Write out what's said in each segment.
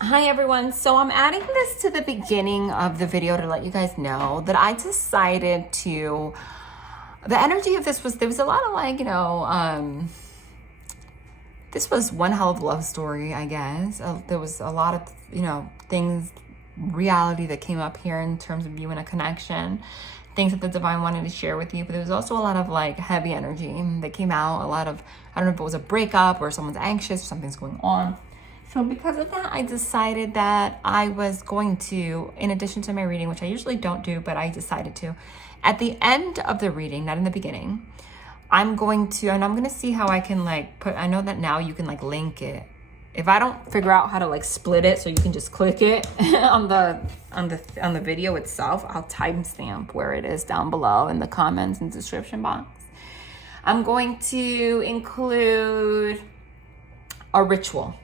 Hi everyone, so I'm adding this to the beginning of the video to let you guys know that I decided to, the energy of this was, there was a lot of this was one hell of a love story, I guess. There was a lot of, things, reality that came up here in terms of you and a connection, things that the divine wanted to share with you, but there was also a lot of heavy energy that came out, a lot of, I don't know if it was a breakup or someone's anxious or something's going on. So because of that, I decided that I was going to, in addition to my reading, which I usually don't do, but I decided to, at the end of the reading, not in the beginning, I'm going to see how I can I know that now you can link it. If I don't figure out how to split it so you can just click it on the video itself, I'll timestamp where it is down below in the comments and description box. I'm going to include a ritual.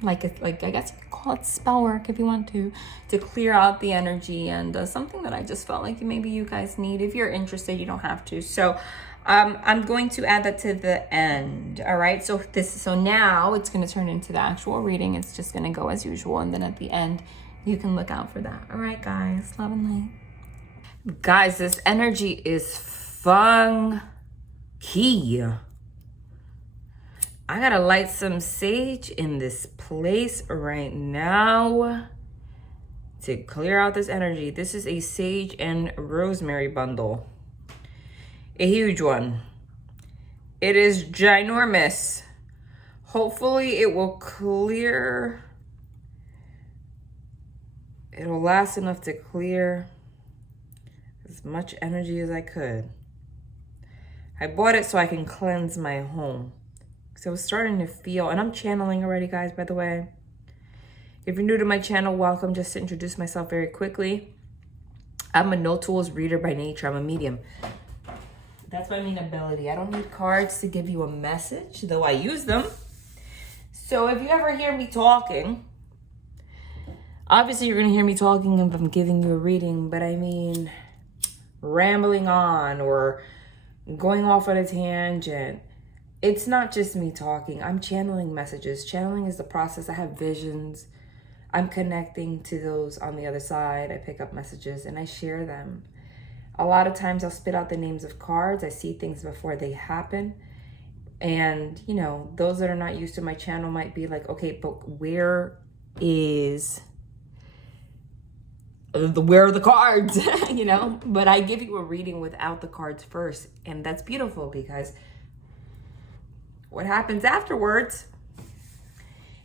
I guess you could call it spell work if you want to clear out the energy, and something that I just felt like maybe you guys need. If you're interested, you don't have to. So I'm going to add that to the end. All right. So now it's going to turn into the actual reading. It's just going to go as usual. And then at the end, you can look out for that. All right, guys. Love and light. Guys, this energy is funky. I gotta light some sage in this place right now to clear out this energy. This is a sage and rosemary bundle. A huge one. It is ginormous. Hopefully it will clear. It'll last enough to clear as much energy as I could. I bought it so I can cleanse my home. So I was starting to feel, and I'm channeling already, guys, by the way. If you're new to my channel, welcome. Just to introduce myself very quickly. I'm a no tools reader by nature. I'm a medium. That's my main ability. I don't need cards to give you a message, though I use them. So if you ever hear me talking, obviously you're going to hear me talking if I'm giving you a reading, but I mean rambling on or going off on a tangent. It's not just me talking. I'm channeling messages. Channeling is the process. I have visions. I'm connecting to those on the other side. I pick up messages and I share them. A lot of times I'll spit out the names of cards. I see things before they happen. And, those that are not used to my channel might be like, okay, but where are the cards? But I give you a reading without the cards first. And that's beautiful because what happens afterwards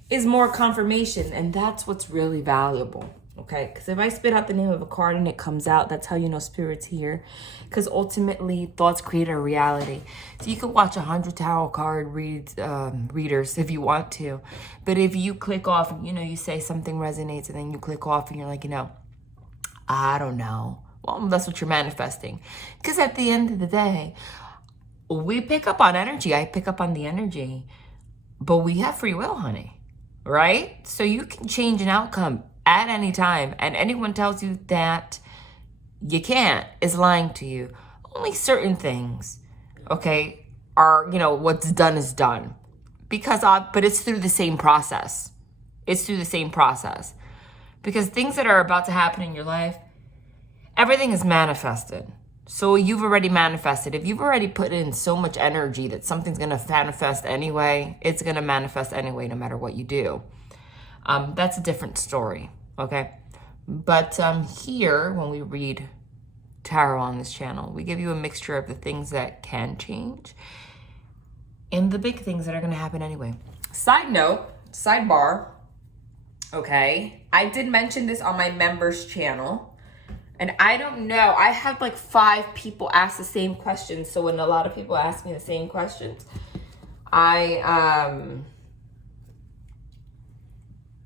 is more confirmation, and that's what's really valuable, okay? Because if I spit out the name of a card and it comes out, that's how you know Spirit's here, because ultimately thoughts create a reality. So you can watch 100 tarot card readers if you want to, but if you click off and you say something resonates and then you click off and you're like, I don't know, well, that's what you're manifesting. Because at the end of the day, we pick up on energy. I pick up on the energy, but we have free will, honey, right? So you can change an outcome at any time, and anyone tells you that you can't is lying to you. Only certain things, okay, are, what's done is done, but it's through the same process. It's through the same process, because things that are about to happen in your life, everything is manifested. So you've already manifested. If you've already put in so much energy that something's going to manifest anyway, it's going to manifest anyway, no matter what you do. That's a different story, okay? But here, when we read tarot on this channel, we give you a mixture of the things that can change and the big things that are going to happen anyway. Side note, sidebar, okay? I did mention this on my members channel. And I don't know, I had 5 people ask the same questions. So when a lot of people ask me the same questions, I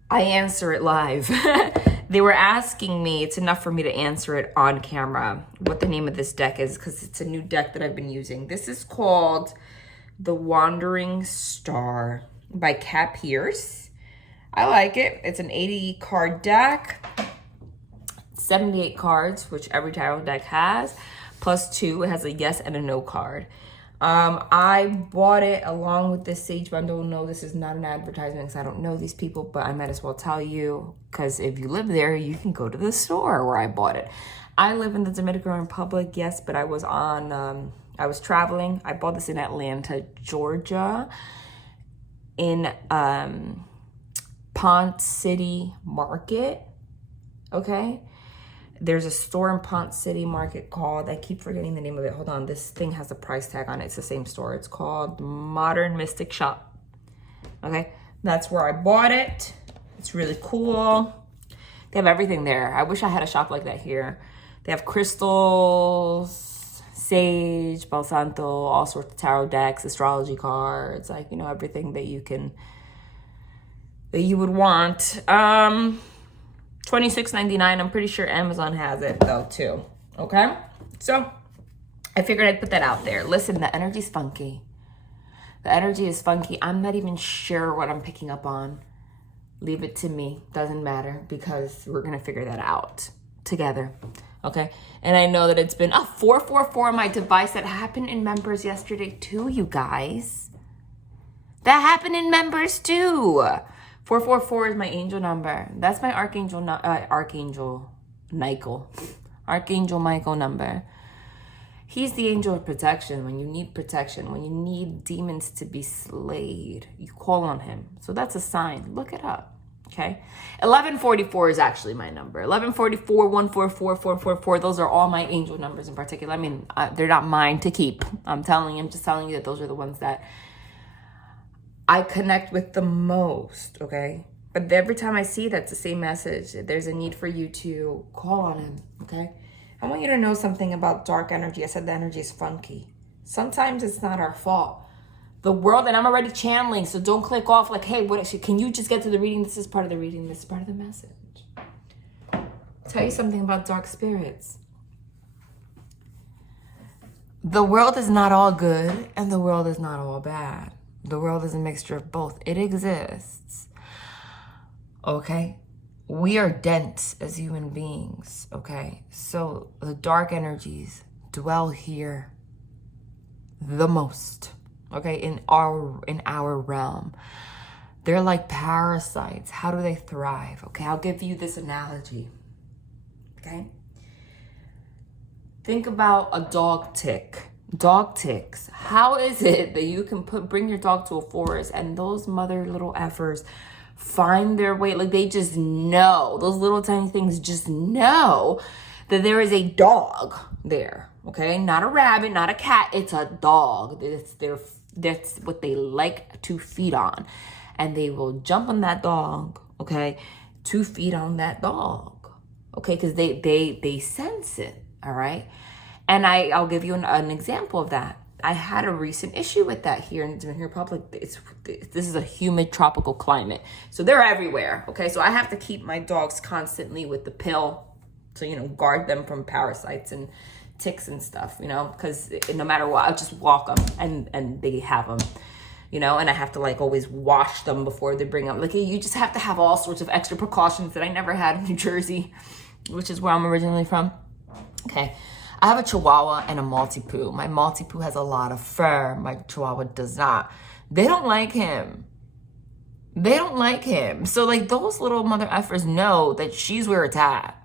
answer it live. They were asking me, it's enough for me to answer it on camera, what the name of this deck is, because it's a new deck that I've been using. This is called The Wandering Star by Kat Pierce. I like it. It's an 80 card deck. 78 cards, which every tarot deck has, plus 2. It has a yes and a no card. I bought it along with this sage bundle. No, this is not an advertisement because I don't know these people, but I might as well tell you because if you live there, you can go to the store where I bought it. I live in the Dominican Republic, yes, but I was traveling. I bought this in Atlanta, Georgia, in Ponce City Market, okay? There's a store in Ponce City Market called, I keep forgetting the name of it. Hold on, this thing has a price tag on it. It's the same store. It's called Modern Mystic Shop. Okay, that's where I bought it. It's really cool. They have everything there. I wish I had a shop like that here. They have crystals, sage, Palo Santo, all sorts of tarot decks, astrology cards, like, you know, everything that you would want. $26.99. I'm pretty sure Amazon has it though too. Okay, so I figured I'd put that out there. Listen, the energy's funky. The energy is funky. I'm not even sure what I'm picking up on. Leave it to me. Doesn't matter because we're gonna figure that out together. Okay, and I know that it's been 444 on my device. That happened in members yesterday too, you guys. That happened in members too. 444 is my angel number. That's my Archangel Michael. Archangel Michael number. He's the angel of protection. When you need protection, when you need demons to be slayed, you call on him. So that's a sign. Look it up. Okay. 1144 is actually my number. 1144, 144, 444. Those are all my angel numbers in particular. I mean, they're not mine to keep. I'm just telling you that those are the ones that I connect with the most, okay? But every time I see that's the same message. There's a need for you to call on him, okay? I want you to know something about dark energy. I said the energy is funky. Sometimes it's not our fault. The world, and I'm already channeling, so don't click off like, hey, can you just get to the reading? This is part of the reading. This is part of the message. I'll tell you something about dark spirits. The world is not all good, and the world is not all bad. The world is a mixture of both. It exists. Okay? We are dense as human beings. Okay? So the dark energies dwell here the most. Okay? In our realm. They're like parasites. How do they thrive? Okay? I'll give you this analogy. Okay? Think about a dog tick. Dog ticks. How is it that you can bring your dog to a forest and those mother little effers find their way? Like they just know. Those little tiny things just know that there is a dog there. Okay, not a rabbit, not a cat. It's a dog. That's what they like to feed on, and they will jump on that dog. Okay, to feed on that dog. Okay, because they sense it. All right. And I'll give you an example of that. I had a recent issue with that here in the Dominican Republic. This is a humid tropical climate. So they're everywhere, okay? So I have to keep my dogs constantly with the pill to, you know, guard them from parasites and ticks and stuff, you know? Because no matter what, I'll just walk them and they have them, you know? And I have to, like, always wash them before they bring them. Like, you just have to have all sorts of extra precautions that I never had in New Jersey, which is where I'm originally from, okay? I have a Chihuahua and a Maltipoo. My Maltipoo has a lot of fur. My Chihuahua does not. They don't like him. They don't like him. So, like, those little mother effers know that she's where it's at.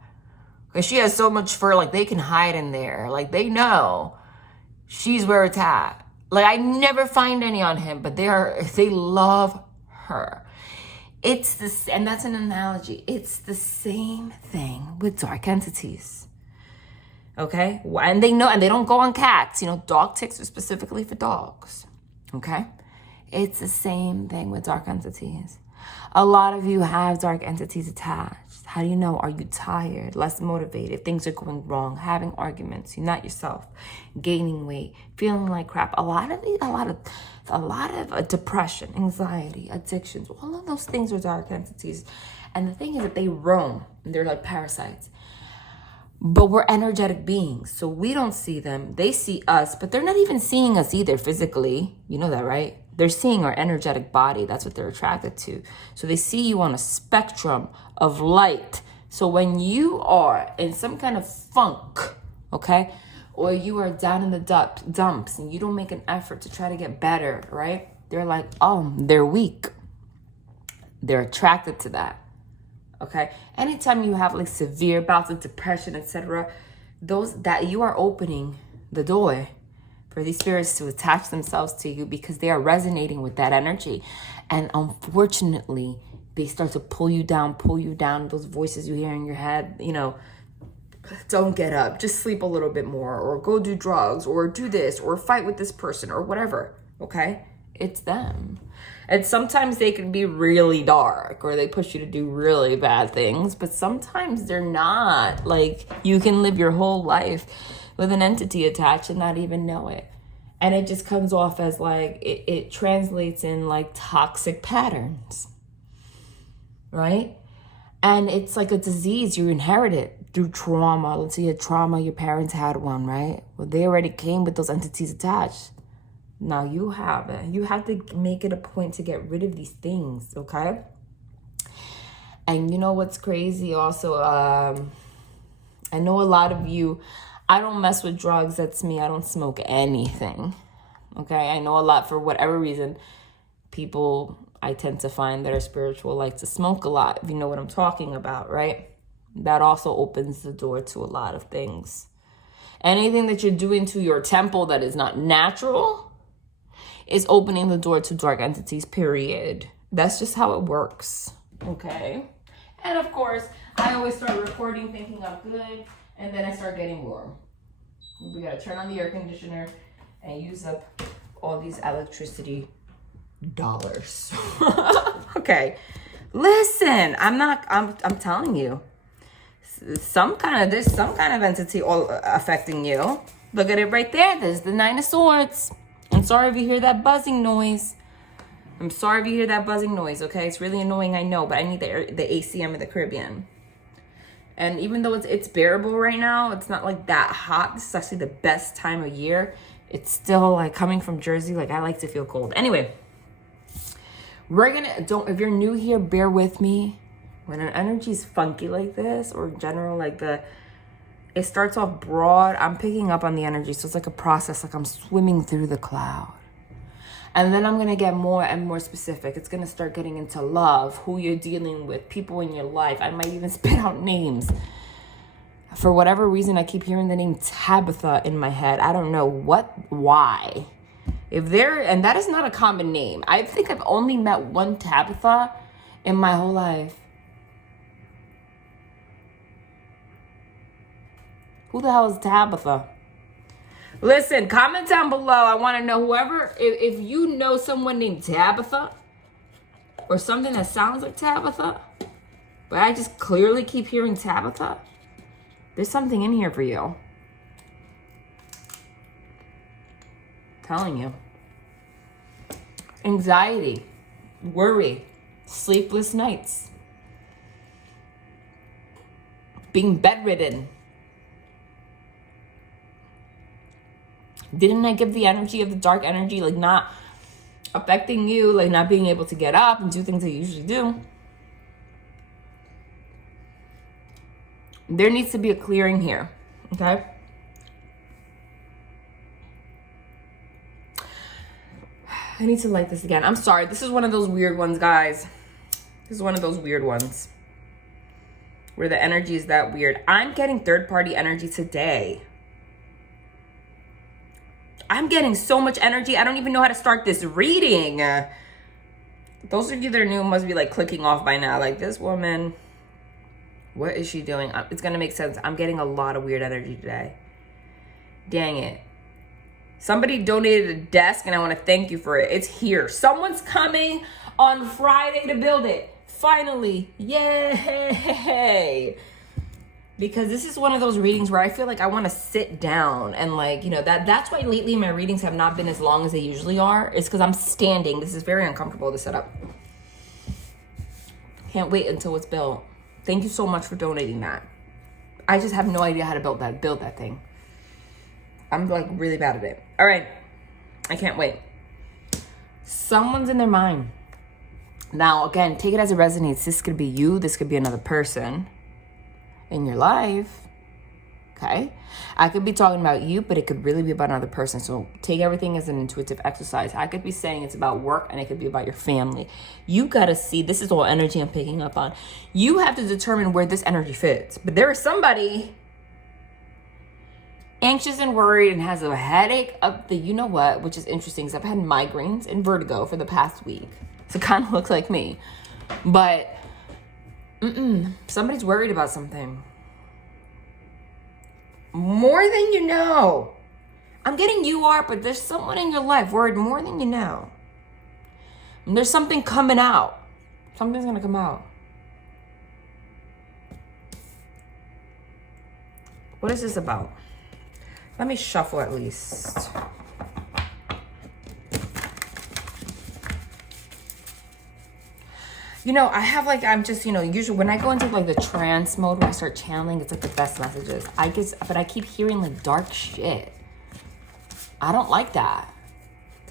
Because she has so much fur, like, they can hide in there. Like, they know she's where it's at. Like, I never find any on him, but they love her. It's this, and that's an analogy. It's the same thing with dark entities. Okay, and they know, and they don't go on cats. You know, dog ticks are specifically for dogs. Okay, it's the same thing with dark entities. A lot of you have dark entities attached. How do you know? Are you tired, less motivated, things are going wrong, having arguments, you're not yourself, gaining weight, feeling like crap? A lot of depression, anxiety, addictions. All of those things are dark entities, and the thing is that they roam. And they're like parasites. But we're energetic beings, so we don't see them. They see us, but they're not even seeing us either physically. You know that, right? They're seeing our energetic body. That's what they're attracted to. So they see you on a spectrum of light. So when you are in some kind of funk, okay, or you are down in the dumps and you don't make an effort to try to get better, right? They're like, oh, they're weak. They're attracted to that. Okay? Anytime you have like severe bouts of depression, etc., those that you are opening the door for these spirits to attach themselves to you because they are resonating with that energy. And unfortunately, they start to pull you down. Those voices you hear in your head, you know, don't get up, just sleep a little bit more, or go do drugs, or do this, or fight with this person, or whatever. Okay? It's them. And sometimes they can be really dark, or they push you to do really bad things, but sometimes they're not. Like, you can live your whole life with an entity attached and not even know it. And it just comes off as like, it translates in like toxic patterns, right? And it's like a disease you inherit it through trauma. Let's say a trauma, your parents had one, right? Well, they already came with those entities attached. Now you have it. You have to make it a point to get rid of these things, okay? And you know what's crazy also? I know a lot of you, I don't mess with drugs. That's me. I don't smoke anything, okay? I know a lot, for whatever reason, people I tend to find that are spiritual like to smoke a lot, if you know what I'm talking about, right? That also opens the door to a lot of things. Anything that you're doing to your temple that is not natural is opening the door to dark entities, period. That's just how it works, okay? And of course, I always start recording thinking I'm good, and then I start getting warm. We gotta turn on the air conditioner and use up all these electricity dollars. Okay, listen, I'm telling you, there's some kind of entity all affecting you. Look at it right there. There's the Nine of Swords. I'm sorry if you hear that buzzing noise. Okay? It's really annoying, I know, but I need the ACM in the Caribbean. And even though it's bearable right now, it's not like that hot. This is actually the best time of year. It's still like, coming from Jersey, like I like to feel cold. Anyway, if you're new here, bear with me. When an energy is funky like this, or in general, like it starts off broad, I'm picking up on the energy. So it's like a process, like I'm swimming through the cloud. And then I'm going to get more and more specific. It's going to start getting into love, who you're dealing with, people in your life. I might even spit out names. For whatever reason, I keep hearing the name Tabitha in my head. I don't know why. And that is not a common name. I think I've only met one Tabitha in my whole life. Who the hell is Tabitha? Listen, comment down below. I want to know if you know someone named Tabitha, or something that sounds like Tabitha, but I just clearly keep hearing Tabitha. There's something in here for you. I'm telling you. Anxiety, worry, sleepless nights, being bedridden. Didn't I give the energy of the dark energy, like not affecting you, like not being able to get up and do things that you usually do? There needs to be a clearing here, okay? I need to light this again. I'm sorry. This is one of those weird ones, guys. This is one of those weird ones where the energy is that weird. I'm getting third-party energy today. I'm getting so much energy. I don't even know how to start this reading. Those of you that are new must be like clicking off by now. Like, this woman, what is she doing? It's going to make sense. I'm getting a lot of weird energy today. Dang it. Somebody donated a desk and I want to thank you for it. It's here. Someone's coming on Friday to build it. Finally. Yay. Because this is one of those readings where I feel like I want to sit down and like, you know, that's why lately my readings have not been as long as they usually are. It's because I'm standing. This is very uncomfortable to set up. Can't wait until it's built. Thank you so much for donating that. I just have no idea how to build that thing. I'm like really bad at it. All right. I can't wait. Someone's in their mind. Now, again, take it as it resonates. This could be you. This could be another person in your life, okay? I could be talking about you, but it could really be about another person. So take everything as an intuitive exercise. I could be saying it's about work, and it could be about your family. You got to see, this is all energy I'm picking up on. You have to determine where this energy fits. But there is somebody anxious and worried and has a headache of the you know what, which is interesting because I've had migraines and vertigo for the past week. So it kind of looks like me. But somebody's worried about something. More than you know. I'm getting you are, but there's someone in your life worried more than you know. And there's something coming out. Something's going to come out. What is this about? Let me shuffle at least. You know, I have like, I'm just, usually when I go into like the trance mode where I start channeling, it's like the best messages. But I keep hearing like dark shit. I don't like that.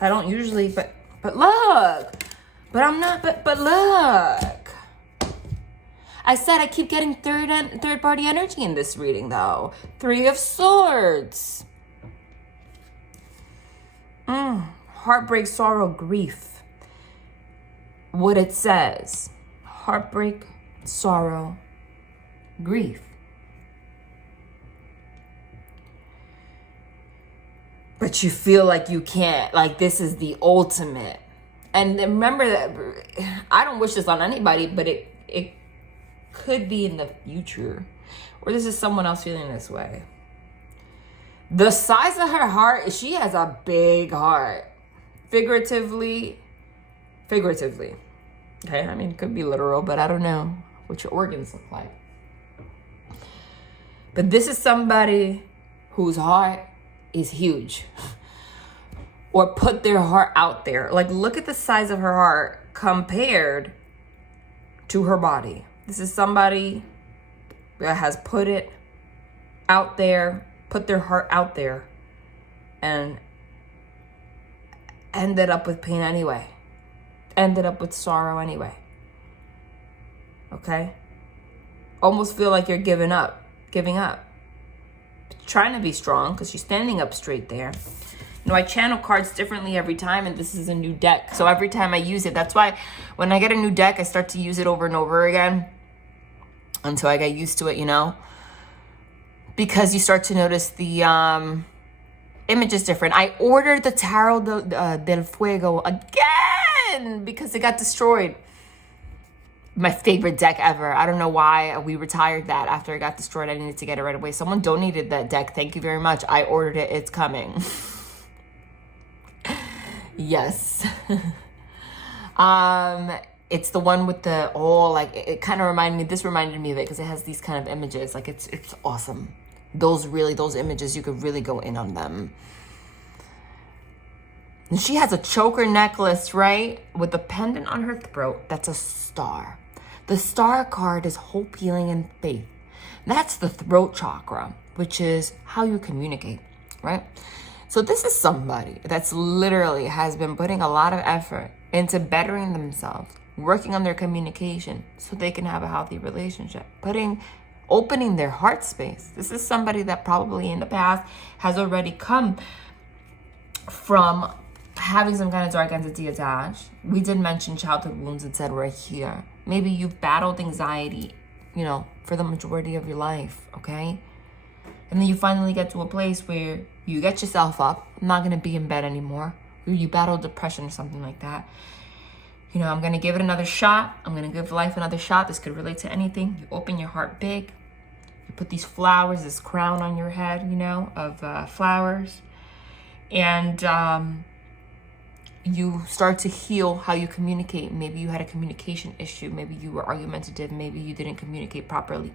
I don't usually, but look. But I'm not, but look. I said I keep getting third party energy in this reading though. 3 of Swords. Heartbreak, sorrow, grief. What it says: heartbreak, sorrow, grief. But you feel like you can't, like this is the ultimate. And remember that I don't wish this on anybody, but it could be in the future, or this is someone else feeling this way. The size of her heart, she has a big heart. Figuratively. Okay, I mean, it could be literal, but I don't know what your organs look like. But this is somebody whose heart is huge. Or put their heart out there. Like, look at the size of her heart compared to her body. This is somebody that has put it out there, put their heart out there, and ended up with pain anyway. Ended up with sorrow anyway. Okay? Almost feel like you're giving up. Trying to be strong because she's standing up straight there. I channel cards differently every time, and this is a new deck. So every time I use it, that's why when I get a new deck, I start to use it over and over again until I get used to it, Because you start to notice the image is different. I ordered the Tarot del Fuego again because it got destroyed. My favorite deck ever. I don't know why we retired that after it got destroyed. I needed to get it right away. Someone donated that deck. Thank you very much. I ordered it. It's coming. Yes. It's the one with the it kind of reminded me of it because it has these kind of images. Like it's awesome. Those images, you could really go in on them. And she has a choker necklace, right? With a pendant on her throat. That's a star. The star card is hope, healing, and faith. That's the throat chakra, which is how you communicate, right? So this is somebody that's literally has been putting a lot of effort into bettering themselves, working on their communication so they can have a healthy relationship, opening their heart space. This is somebody that probably in the past has already come from having some kind of dark entity attached. We did mention childhood wounds, et cetera, here. Maybe you've battled anxiety, for the majority of your life, okay? And then you finally get to a place where you get yourself up. I'm not going to be in bed anymore. Or you battle depression or something like that. I'm going to give it another shot. I'm going to give life another shot. This could relate to anything. You open your heart big. You put these flowers, this crown on your head, of flowers. And you start to heal how you communicate. Maybe you had a communication issue. Maybe you were argumentative. Maybe you didn't communicate properly.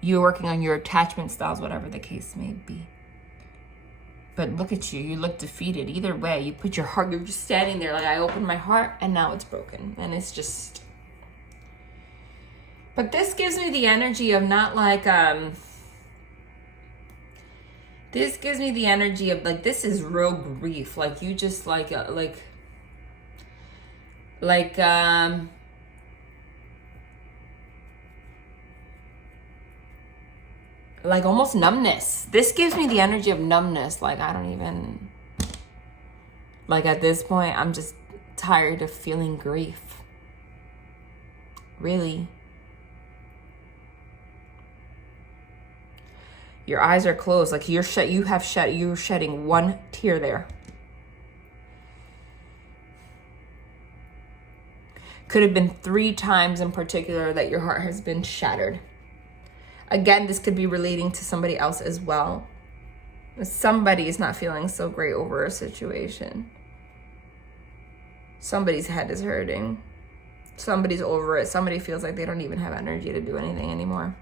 You're working on your attachment styles, whatever the case may be. But look at you. You look defeated. Either way, you put your heart, you're just standing there like, I opened my heart and now it's broken. And it's just... But this gives me the energy of not like... This gives me the energy of like, this is real grief. Like you just like like almost numbness. This gives me the energy of numbness. Like I don't even, like at this point, I'm just tired of feeling grief. Really. Your eyes are closed. Like you're shedding one tear there. Could have been 3 times in particular that your heart has been shattered. Again, this could be relating to somebody else as well. Somebody is not feeling so great over a situation. Somebody's head is hurting. Somebody's over it. Somebody feels like they don't even have energy to do anything anymore.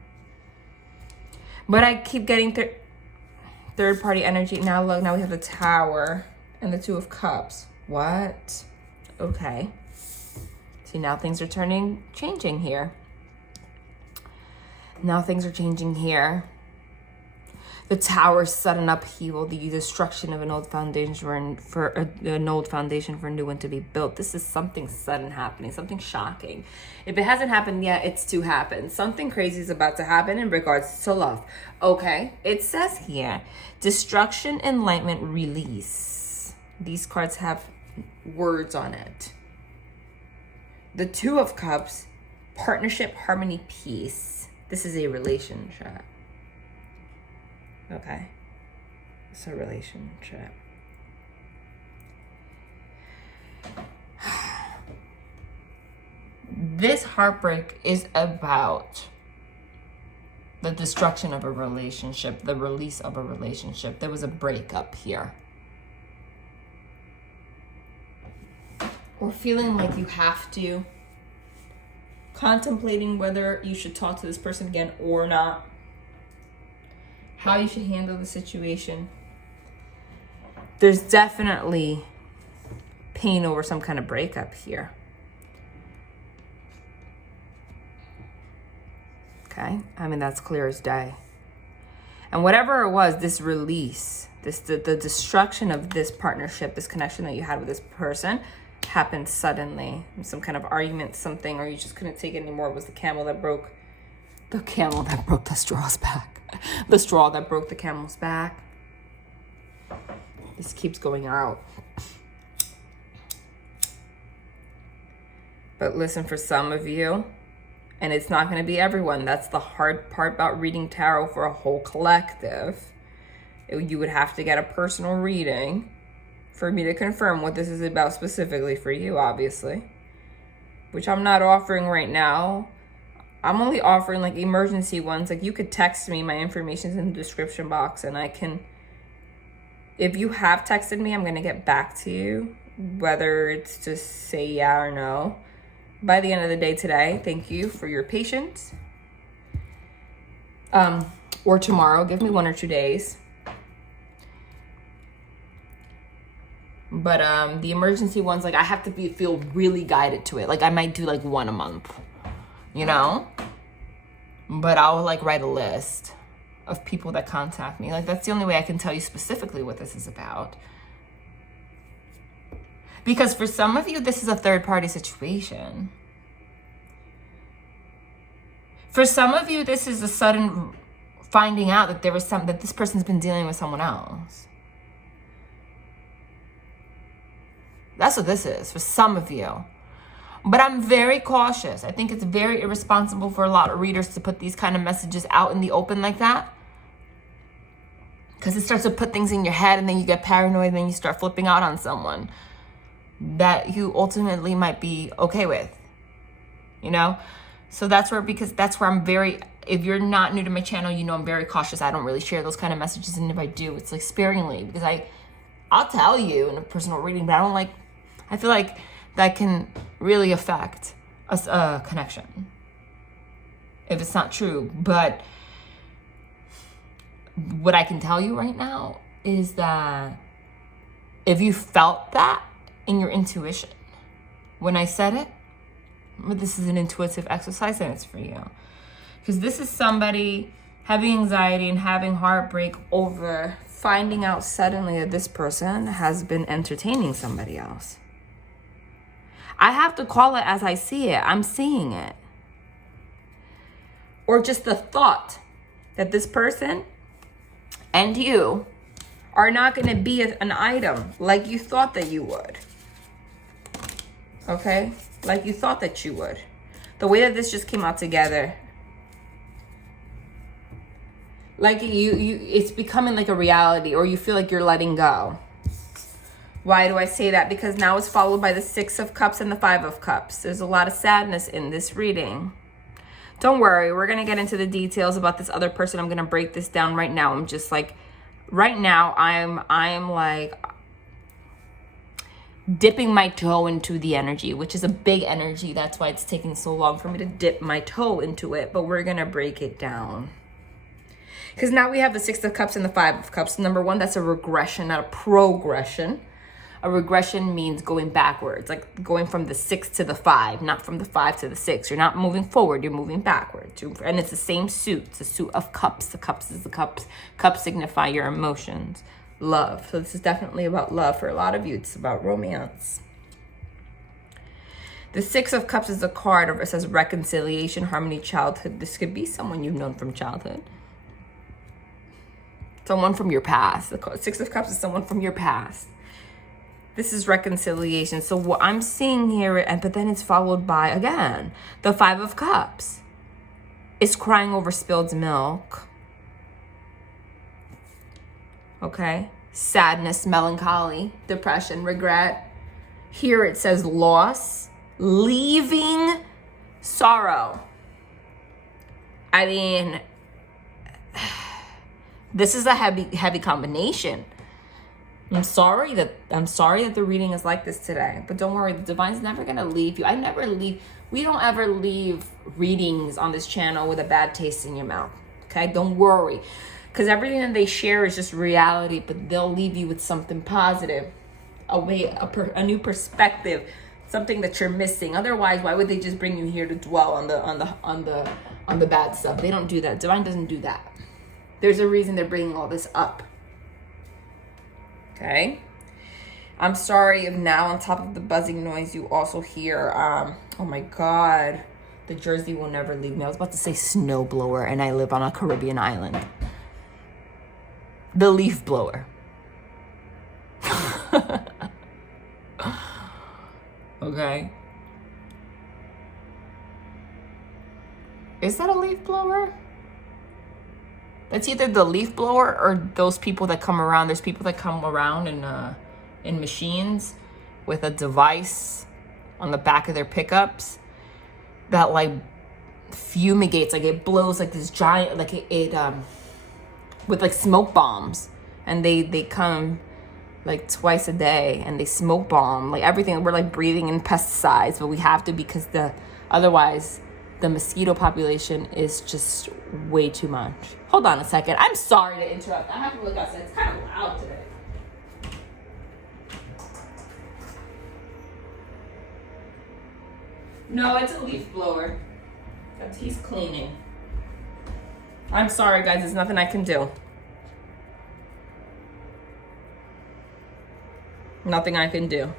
But I keep getting third party energy. Now look, now we have the Tower and the Two of Cups. What? Okay. See, now things are changing here. Now things are changing here. The Tower, sudden upheaval, the destruction of an old foundation for an old foundation for a new one to be built. This is something sudden happening, something shocking. If it hasn't happened yet, it's to happen. Something crazy is about to happen in regards to love. Okay, it says here, destruction, enlightenment, release. These cards have words on it. The Two of Cups, partnership, harmony, peace. This is a relationship. Okay. It's a relationship. This heartbreak is about the destruction of a relationship, the release of a relationship. There was a breakup here. Or feeling like you have to. Contemplating whether you should talk to this person again or not. How you should handle the situation. There's definitely pain over some kind of breakup here. Okay, I mean, that's clear as day. And whatever it was, this release, the destruction of this partnership, this connection that you had with this person happened suddenly. Some kind of argument, something, or you just couldn't take it anymore. It was the camel that broke the straw's back. The straw that broke the camel's back. This keeps going out. But listen, for some of you, and it's not going to be everyone, that's the hard part about reading tarot for a whole collective. You would have to get a personal reading for me to confirm what this is about specifically for you, obviously. Which I'm not offering right now. I'm only offering like emergency ones. Like you could text me, my information's in the description box, and I can, if you have texted me, I'm going to get back to you, whether it's to say yeah or no. By the end of the day today, thank you for your patience. Or tomorrow, give me 1 or 2 days. But the emergency ones, like I have to feel really guided to it. Like I might do like 1 a month, you know? But I'll like write a list of people that contact me. Like that's the only way I can tell you specifically what this is about. Because for some of you, this is a third-party situation. For some of you, this is a sudden finding out that that this person's been dealing with someone else. That's what this is for some of you. But I'm very cautious. I think it's very irresponsible for a lot of readers to put these kind of messages out in the open like that. Because it starts to put things in your head and then you get paranoid and then you start flipping out on someone that you ultimately might be okay with, you know? So because that's where I'm very, if you're not new to my channel, you know I'm very cautious. I don't really share those kind of messages. And if I do, it's like sparingly because I'll tell you in a personal reading, but I feel like that can really affect a connection if it's not true. But what I can tell you right now is that if you felt that in your intuition, when I said it, but this is an intuitive exercise and it's for you. Because this is somebody having anxiety and having heartbreak over finding out suddenly that this person has been entertaining somebody else. I have to call it as I see it. I'm seeing it. Or just the thought that this person and you are not going to be an item like you thought that you would. Okay? Like you thought that you would. The way that this just came out together, like it's becoming like a reality, or you feel like you're letting go. Why do I say that? Because now it's followed by the 6 of Cups and the 5 of Cups. There's a lot of sadness in this reading. Don't worry, we're going to get into the details about this other person. I'm going to break this down right now. I'm just like, right now, I'm like dipping my toe into the energy, which is a big energy. That's why it's taking so long for me to dip my toe into it. But we're going to break it down. Because now we have the 6 of Cups and the 5 of Cups. Number one, that's a regression, not a progression. A regression means going backwards, like going from the 6 to the 5, not from the 5 to the 6. You're not moving forward, you're moving backwards. And it's the same suit. It's a suit of cups. The cups is the cups. Cups signify your emotions, love. So this is definitely about love for a lot of you. It's about romance. The 6 of Cups is a card of, it says reconciliation, harmony, childhood. This could be someone you've known from childhood. Someone from your past. The 6 of Cups is someone from your past. This is reconciliation. So what I'm seeing here, but then it's followed by, again, the 5 of Cups. It's crying over spilled milk. Okay? Sadness, melancholy, depression, regret. Here it says loss, leaving, sorrow. I mean, this is a heavy combination. I'm sorry that the reading is like this today, but don't worry, the divine's never gonna leave you. We don't ever leave readings on this channel with a bad taste in your mouth. Okay, don't worry, because everything that they share is just reality, but they'll leave you with something positive, a new perspective, something that you're missing. Otherwise, why would they just bring you here to dwell on the bad stuff? They don't do that. Divine doesn't do that. There's a reason they're bringing all this up. Okay, I'm sorry if now on top of the buzzing noise you also hear, oh my God, the Jersey will never leave me. I was about to say snowblower, and I live on a Caribbean island. The leaf blower. Okay. Is that a leaf blower? It's either the leaf blower or those people that come around. There's people that come around in machines with a device on the back of their pickups that like fumigates, like it blows like this giant, like it with like smoke bombs, and they come like twice a day and they smoke bomb like everything. We're like breathing in pesticides, but we have to, because otherwise the mosquito population is just way too much. Hold on a second. I'm sorry to interrupt. I have to look outside. It's kind of loud today. No, it's a leaf blower. He's cleaning. I'm sorry, guys. There's nothing I can do. Nothing I can do.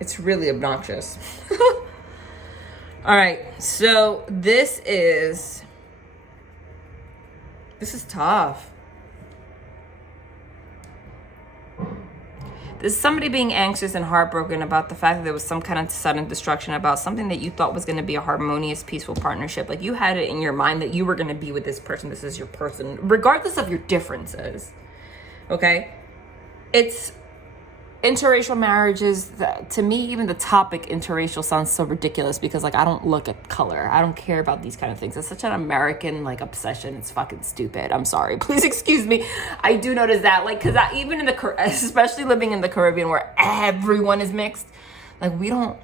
It's really obnoxious. All right, so this is tough. There's somebody being anxious and heartbroken about the fact that there was some kind of sudden destruction about something that you thought was going to be a harmonious, peaceful partnership. Like you had it in your mind that you were going to be with this person. This is your person, regardless of your differences. Okay? It's interracial marriages. To me, even the topic interracial sounds so ridiculous because like I don't look at color. I don't care about these kind of things. It's such an American like obsession. It's fucking stupid. I'm sorry. Please excuse me. I do notice that, like, because even in especially living in the Caribbean where everyone is mixed, like no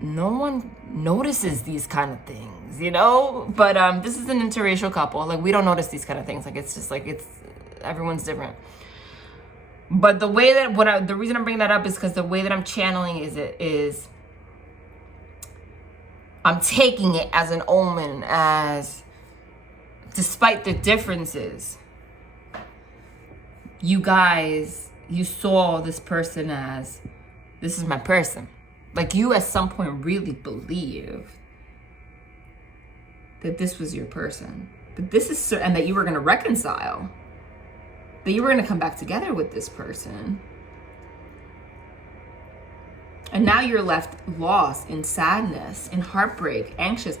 one notices these kind of things, you know? But this is an interracial couple. Like we don't notice these kind of things. Like it's just like everyone's different. But the way that the reason I'm bringing that up is because the way that I'm channeling is I'm taking it as an omen, as despite the differences, you saw this person as, this is my person. Like you at some point really believe that this was your person. But this is, and that you were going to reconcile. That you were going to come back together with this person. And now you're left lost in sadness, in heartbreak, anxious.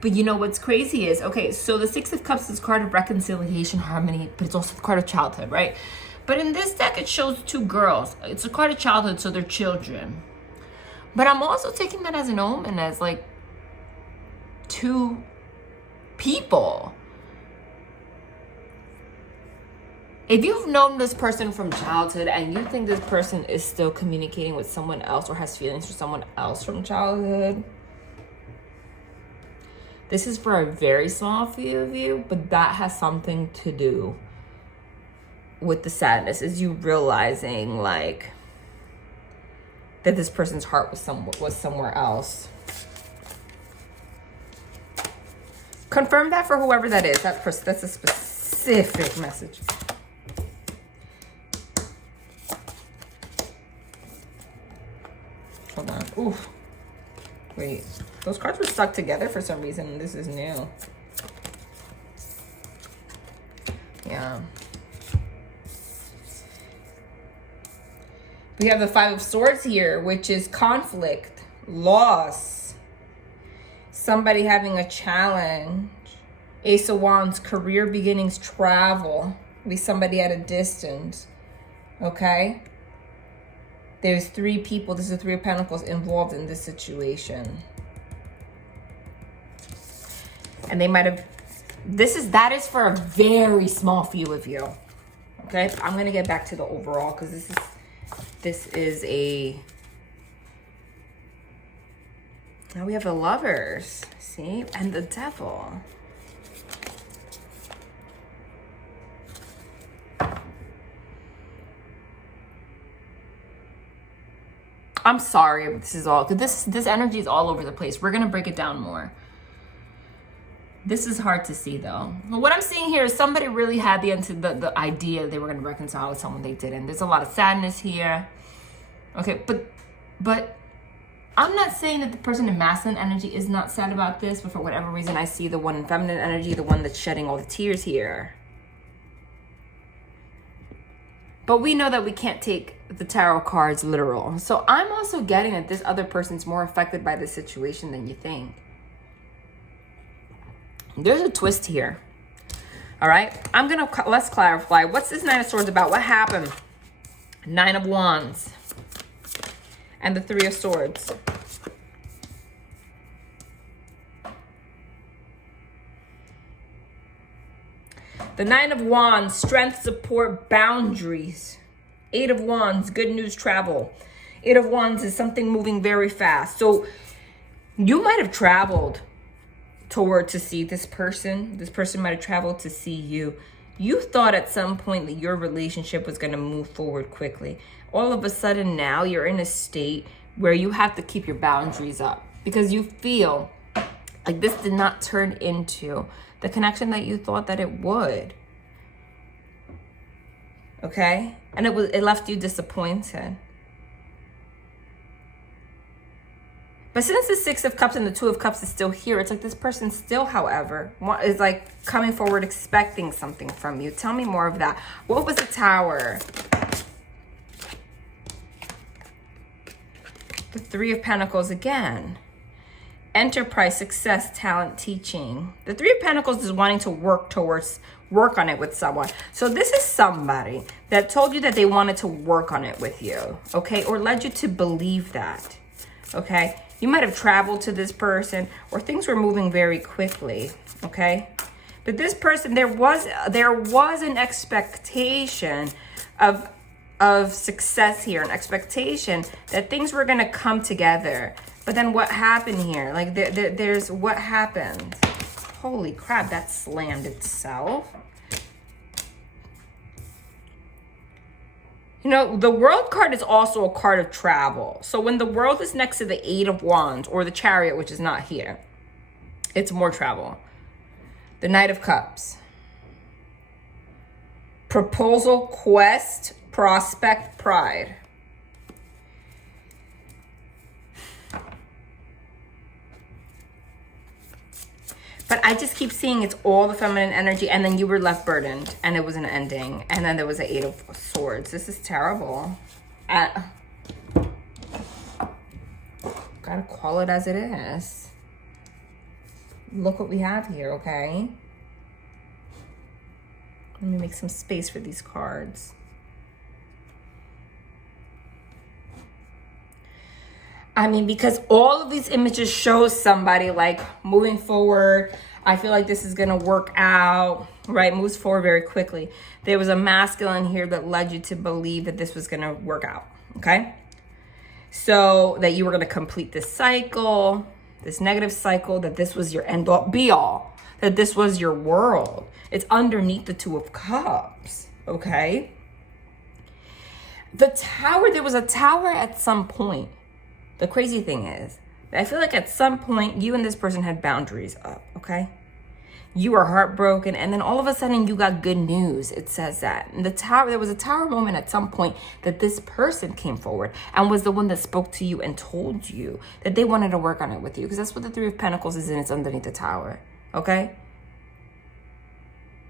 But you know what's crazy is, okay, so the Six of Cups is a card of reconciliation, harmony, but it's also the card of childhood, right? But in this deck, it shows two girls. It's a card of childhood, so they're children. But I'm also taking that as an omen, as like two people. If you've known this person from childhood and you think this person is still communicating with someone else or has feelings for someone else from childhood, this is for a very small few of you, but that has something to do with the sadness, is you realizing like that this person's heart was somewhere else. Confirm that for whoever that is. That person, that's a specific message. Hold on. Oof. Wait. Those cards were stuck together for some reason. This is new. Yeah. We have the Five of Swords here, which is conflict, loss, somebody having a challenge. Ace of Wands, career beginnings, travel. Be somebody at a distance. Okay? There's three people, this is the Three of Pentacles, involved in this situation. And they might have, that is for a very small few of you. Okay? I'm going to get back to the overall because this is a, now we have the Lovers, see? And the Devil. I'm sorry, this is all, because this energy is all over the place. We're going to break it down more. This is hard to see though. What I'm seeing here is somebody really had the idea they were going to reconcile with someone they didn't. There's a lot of sadness here. Okay, but I'm not saying that the person in masculine energy is not sad about this, but for whatever reason, I see the one in feminine energy, the one that's shedding all the tears here. But we know that we can't take the tarot cards literal. So I'm also getting that this other person's more affected by this situation than you think. There's a twist here. All right, let's clarify. What's this Nine of Swords about? What happened? Nine of Wands and the Three of Swords. The Nine of Wands, strength, support, boundaries. Eight of Wands, good news, travel. Eight of Wands is something moving very fast. So you might have traveled to see this person. This person might have traveled to see you. You thought at some point that your relationship was going to move forward quickly. All of a sudden now you're in a state where you have to keep your boundaries up because you feel like this did not turn into the connection that you thought that it would. Okay? And it left you disappointed. But since the Six of Cups and the Two of Cups is still here, it's like this person still, however, is like coming forward expecting something from you. Tell me more of that. What was the Tower? The Three of Pentacles again. Enterprise, success, talent, teaching. The Three of Pentacles is wanting to work on it with someone. So this is somebody that told you that they wanted to work on it with you, okay? Or led you to believe that, okay? You might have traveled to this person or things were moving very quickly, okay? But this person, there was an expectation of success here, an expectation that things were gonna come together. But then what happened here? Like there's what happened? Holy crap, that slammed itself. You know, the World card is also a card of travel. So when the World is next to the Eight of Wands or the Chariot, which is not here, it's more travel. The Knight of Cups. Proposal, quest, prospect, pride. But I just keep seeing it's all the feminine energy, and then you were left burdened, and it was an ending, and then there was an 8 of Swords. This is terrible. Gotta call it as it is. Look what we have here, okay? Let me make some space for these cards. I mean, because all of these images show somebody like moving forward. I feel like this is going to work out, right? Moves forward very quickly. There was a masculine here that led you to believe that this was going to work out, okay? So that you were going to complete this cycle, this negative cycle, that this was your end all be all, that this was your world. It's underneath the 2 of Cups, okay? The Tower, there was a Tower at some point. The crazy thing is, I feel like at some point, you and this person had boundaries up, okay? You were heartbroken, and then all of a sudden, you got good news. It says that. And there was a Tower moment at some point that this person came forward and was the one that spoke to you and told you that they wanted to work on it with you. Because that's what the 3 of Pentacles is, and it's underneath the Tower, okay?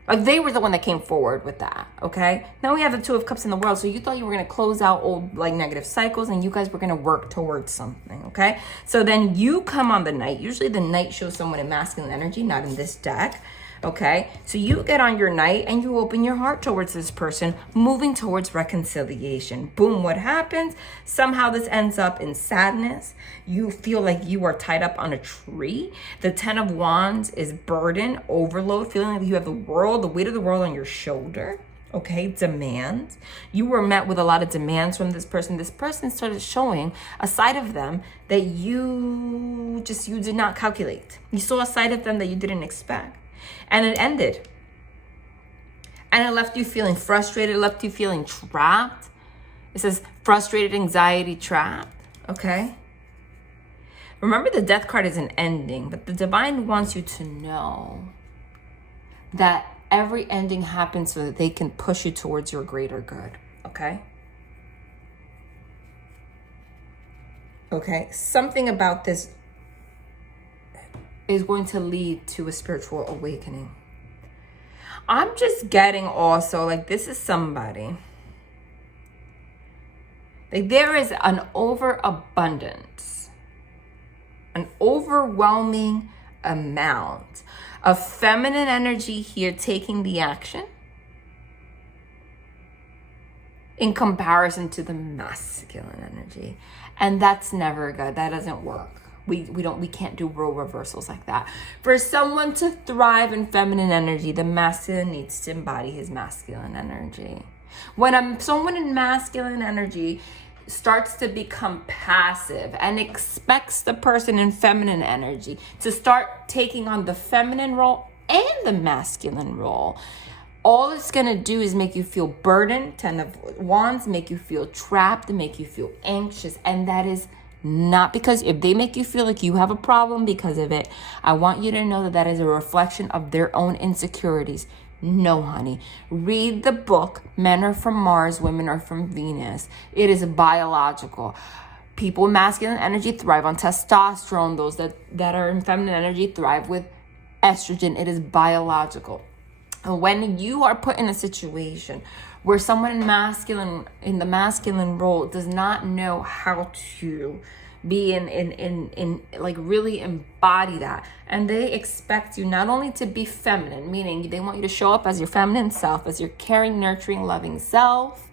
Like, they were the one that came forward with that, okay? Now we have the 2 of Cups in the world, so you thought you were going to close out old, like, negative cycles, and you guys were going to work towards something, okay? So then you come on the Knight. Usually the Knight shows someone in masculine energy, not in this deck, okay? So you get on your Knight, and you open your heart towards this person, moving towards reconciliation. Boom, what happens? Somehow this ends up in sadness. You feel like you are tied up on a tree. The 10 of Wands is burden, overload, feeling like you have the world, the weight of the world on your shoulder. Okay, demands. You were met with a lot of demands from this person. This person started showing a side of them that you did not calculate. You saw a side of them that you didn't expect. And it ended. And it left you feeling frustrated, it left you feeling trapped. It says frustrated, anxiety, trapped. Okay? Remember, the Death card is an ending, but the Divine wants you to know that every ending happens so that they can push you towards your greater good. Okay? Okay? Something about this is going to lead to a spiritual awakening. I'm just getting also, like, this is somebody. Like, there is an overabundance, an overwhelming amount of feminine energy here taking the action in comparison to the masculine energy. And that's never good. That doesn't work. We can't do role reversals like that. For someone to thrive in feminine energy, the masculine needs to embody his masculine energy. When someone in masculine energy starts to become passive and expects the person in feminine energy to start taking on the feminine role and the masculine role, all it's going to do is make you feel burdened. 10 of Wands, make you feel trapped, make you feel anxious. And that is not because if they make you feel like you have a problem because of it, I want you to know that that is a reflection of their own insecurities. No, honey. Read the book, Men Are From Mars, Women Are From Venus. It is biological. People with masculine energy thrive on testosterone. Those that are in feminine energy thrive with estrogen. It is biological. And when you are put in a situation where someone in the masculine role does not know how to be in like really embody that, and they expect you not only to be feminine, meaning they want you to show up as your feminine self, as your caring, nurturing, loving self,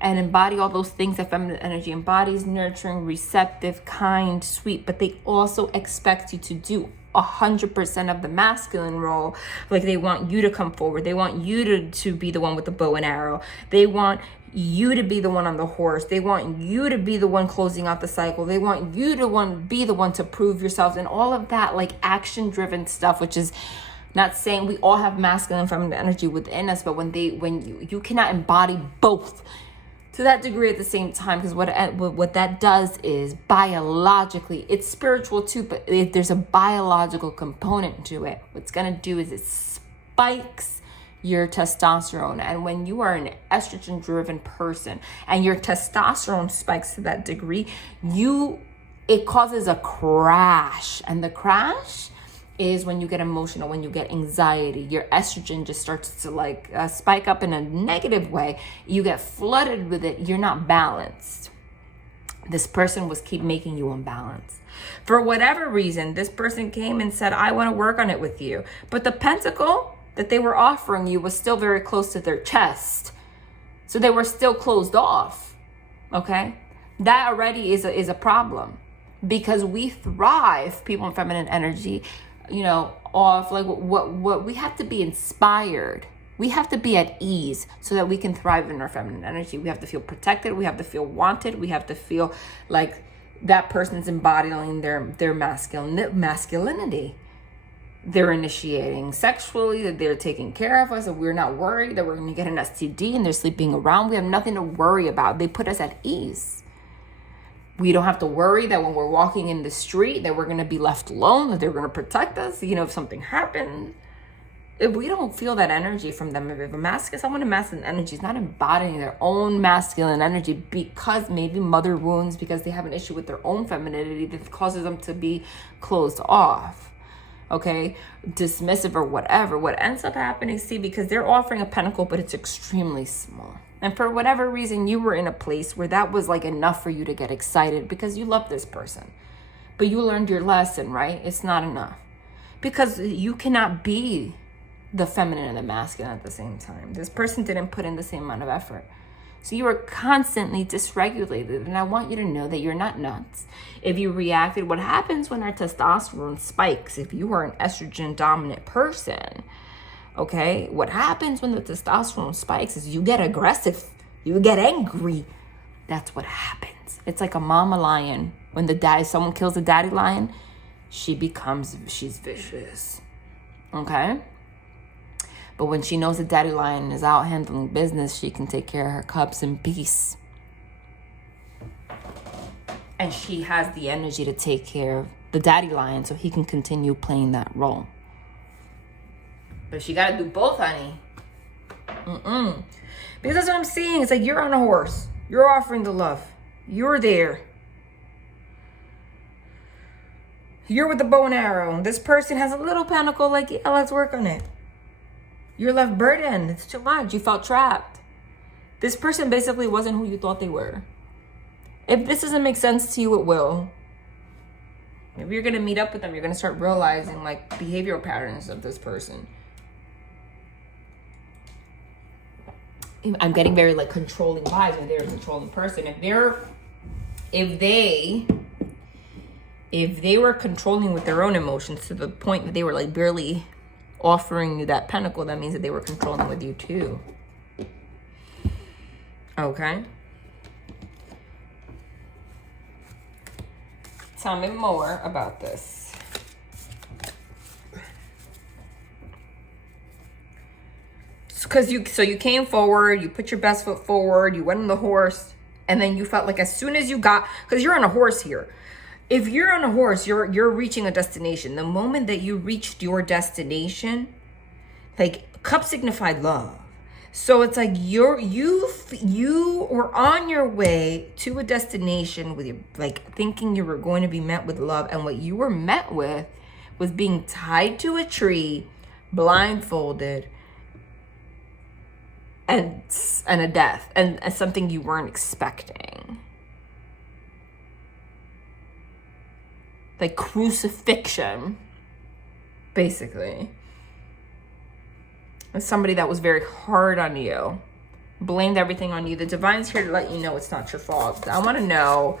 and embody all those things that feminine energy embodies: nurturing, receptive, kind, sweet. But they also expect you to do 100% of the masculine role. Like, they want you to come forward. They want you to be the one with the bow and arrow. They want you to be the one on the horse. They want you to be the one closing out the cycle. They want you to be the one to prove yourselves, and all of that, like, action-driven stuff, which is not saying we all have masculine and feminine energy within us, but when you cannot embody both to that degree at the same time, because what that does is biologically, it's spiritual too, but there's a biological component to it. What's going to do is it spikes your testosterone. And when you are an estrogen driven person and your testosterone spikes to that degree, it causes a crash. And the crash is when you get emotional, when you get anxiety, your estrogen just starts to like spike up in a negative way. You get flooded with it. You're not balanced. This person was keep making you unbalanced. For whatever reason, this person came and said, I want to work on it with you. But the pentacle that they were offering you was still very close to their chest. So they were still closed off. Okay? That already is a problem. Because we thrive, people in feminine energy, off like what we have to be inspired. We have to be at ease so that we can thrive in our feminine energy. We have to feel protected. We have to feel wanted. We have to feel like that person's embodying their masculinity. They're initiating sexually, that they're taking care of us, that we're not worried that we're going to get an STD and they're sleeping around. We have nothing to worry about. They put us at ease. We don't have to worry that when we're walking in the street that we're going to be left alone, that they're going to protect us, if something happened. If we don't feel that energy from them, if someone in masculine energy is not embodying their own masculine energy because maybe mother wounds, because they have an issue with their own femininity that causes them to be closed off, okay, dismissive or whatever, what ends up happening, because they're offering a pentacle, but it's extremely small. And for whatever reason, you were in a place where that was like enough for you to get excited because you love this person. But you learned your lesson, right? It's not enough. Because you cannot be the feminine and the masculine at the same time. This person didn't put in the same amount of effort. So you are constantly dysregulated. And I want you to know that you're not nuts. If you reacted, what happens when our testosterone spikes, if you are an estrogen dominant person, okay, what happens when the testosterone spikes is you get aggressive, you get angry. That's what happens. It's like a mama lion. When someone kills a daddy lion, she's vicious, okay? But when she knows the daddy lion is out handling business, she can take care of her cubs in peace. And she has the energy to take care of the daddy lion so he can continue playing that role. But she got to do both, honey. Because that's what I'm seeing. It's like you're on a horse. You're offering the love. You're there. You're with the bow and arrow. This person has a little pentacle like, yeah, let's work on it. You're left burdened. It's too much. You felt trapped. This person basically wasn't who you thought they were. If this doesn't make sense to you, it will. If you're going to meet up with them, you're going to start realizing like behavioral patterns of this person. I'm getting very like controlling vibes when they're a controlling person. If they were controlling with their own emotions to the point that they were like barely offering you that pentacle, that means that they were controlling with you too. Okay. Tell me more about this. Because you came forward, you put your best foot forward, you went on the horse, and then you felt like as soon as you got, because you're on a horse here. If you're on a horse, you're reaching a destination. The moment that you reached your destination, like cup signified love. So it's like you were on your way to a destination with your, like thinking you were going to be met with love, and what you were met with was being tied to a tree, blindfolded, and a death, and something you weren't expecting. Like crucifixion, basically. And somebody that was very hard on you, blamed everything on you. The divine's here to let you know it's not your fault. I want to know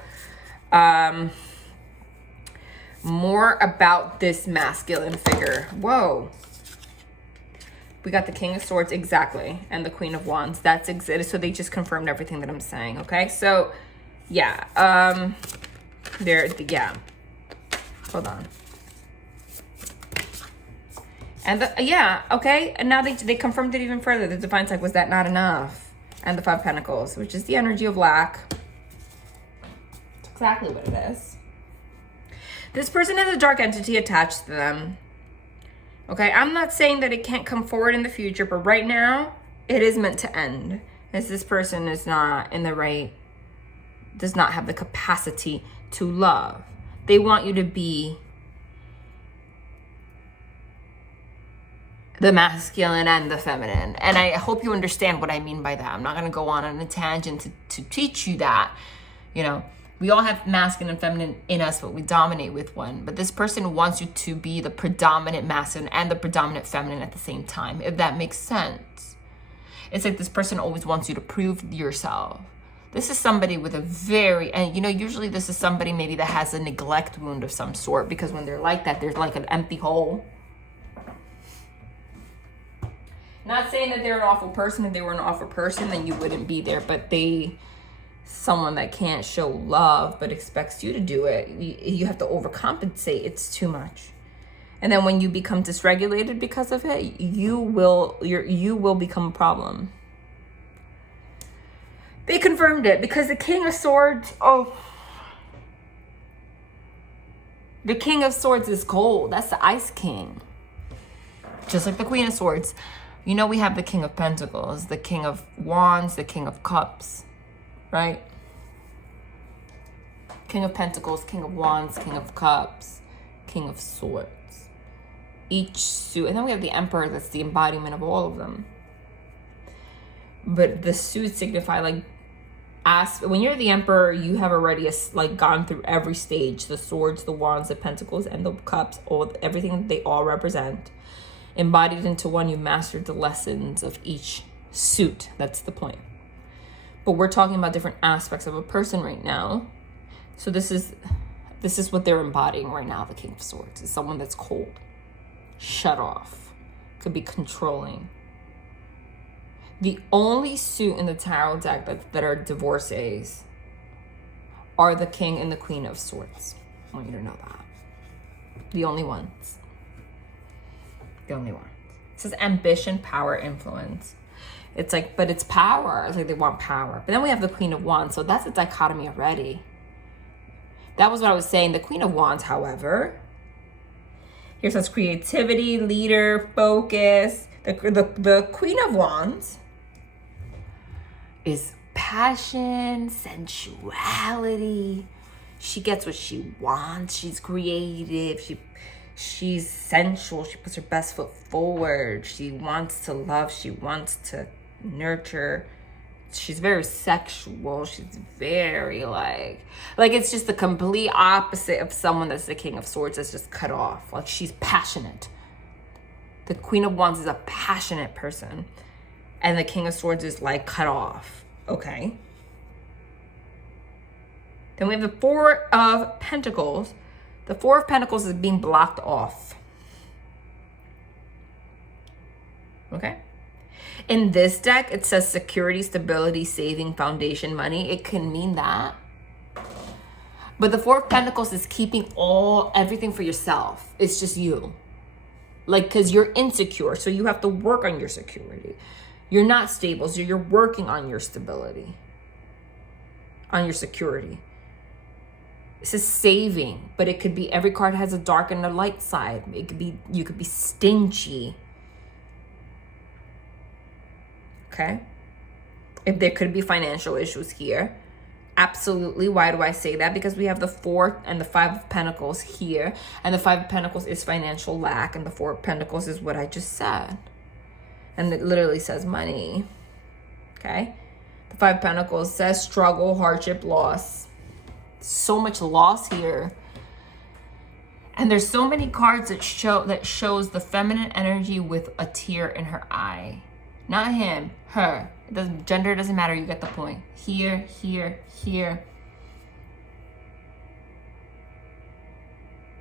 more about this masculine figure. Whoa. We got the King of Swords, exactly, and the Queen of Wands. That's so they just confirmed everything that I'm saying, okay? So, yeah, yeah. Hold on. And yeah, okay, and now they confirmed it even further. The Divine's like, was that not enough? And the Five of Pentacles, which is the energy of lack. It's exactly what it is. This person has a dark entity attached to them. Okay, I'm not saying that it can't come forward in the future, but right now, it is meant to end. As this person is not in the right, does not have the capacity to love. They want you to be the masculine and the feminine. And I hope you understand what I mean by that. I'm not going to go on a tangent to teach you that. You know, we all have masculine and feminine in us, but we dominate with one. But this person wants you to be the predominant masculine and the predominant feminine at the same time, if that makes sense. It's like this person always wants you to prove yourself. This is somebody with a very, and you know, usually this is somebody maybe that has a neglect wound of some sort, because when they're like that, there's like an empty hole. Not saying that they're an awful person. If they were an awful person, then you wouldn't be there. But someone that can't show love but expects you to do it, you have to overcompensate. It's too much. And then when you become dysregulated because of it, you will become a problem. They confirmed it because the King of Swords, the King of Swords is cold. That's the Ice King. Just like the Queen of Swords. You know, we have the King of Pentacles, the King of Wands, the King of Cups, right? King of Pentacles, King of Wands, King of Cups, King of Swords. Each suit, and then we have the Emperor, that's the embodiment of all of them. But the suits signify like, when you're the Emperor, you have already gone through every stage: the swords, the wands, the pentacles, and the cups, everything that they all represent. Embodied into one, you mastered the lessons of each suit. That's the point. But we're talking about different aspects of a person right now. So this is what they're embodying right now. The King of Swords is someone that's cold, shut off, could be controlling. The only suit in the tarot deck that are divorcees are the King and the Queen of Swords. I want you to know that. The only ones. The only ones. It says ambition, power, influence. It's like, but it's power. It's like they want power. But then we have the Queen of Wands. So that's a dichotomy already. That was what I was saying. The Queen of Wands, however, here says creativity, leader, focus. The Queen of Wands is passion, sensuality. She gets what she wants. She's creative. She's sensual. She puts her best foot forward. She wants to love. She wants to nurture. She's very sexual. She's very like it's just the complete opposite of someone that's the King of Swords that's just cut off. Like, she's passionate. The Queen of Wands is a passionate person. And the King of Swords is like cut off. Okay. Then we have the Four of Pentacles. The Four of Pentacles is being blocked off. Okay. In this deck, it says security, stability, saving, foundation, money. It can mean that. But the Four of Pentacles is keeping everything for yourself. It's just you. Like, because you're insecure, so you have to work on your security. You're not stable, so you're working on your stability, on your security. This is saving, but it could be, every card has a dark and a light side. It could be, you could be stingy. Okay? If there could be financial issues here. Absolutely. Why do I say that? Because we have the Four and the Five of Pentacles here. And the Five of Pentacles is financial lack. And the Four of Pentacles is what I just said. And it literally says money. Okay? The Five of Pentacles says struggle, hardship, loss. So much loss here. And there's so many cards that shows the feminine energy with a tear in her eye. Not him, her. Gender doesn't matter, you get the point. Here, here, here.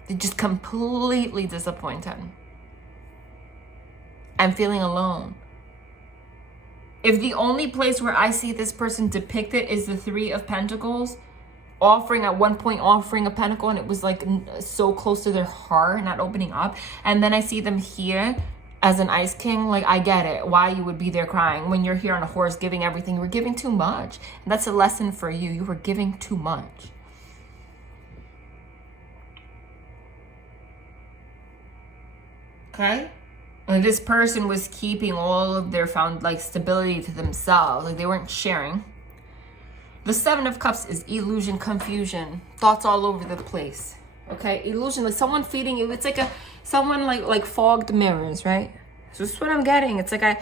They're just completely disappointed. I'm feeling alone. If the only place where I see this person depicted is the Three of Pentacles, at one point offering a pentacle, and it was like so close to their heart, not opening up. And then I see them here as an Ice King. Like, I get it, why you would be there crying. When you're here on a horse giving everything, you were giving too much. And that's a lesson for you. You were giving too much. Okay? Like, this person was keeping all of their stability to themselves. Like, they weren't sharing. The Seven of Cups is illusion, confusion, thoughts all over the place. Okay, illusion, like someone feeding you. It's like someone like fogged mirrors, right? So this is what I'm getting. It's like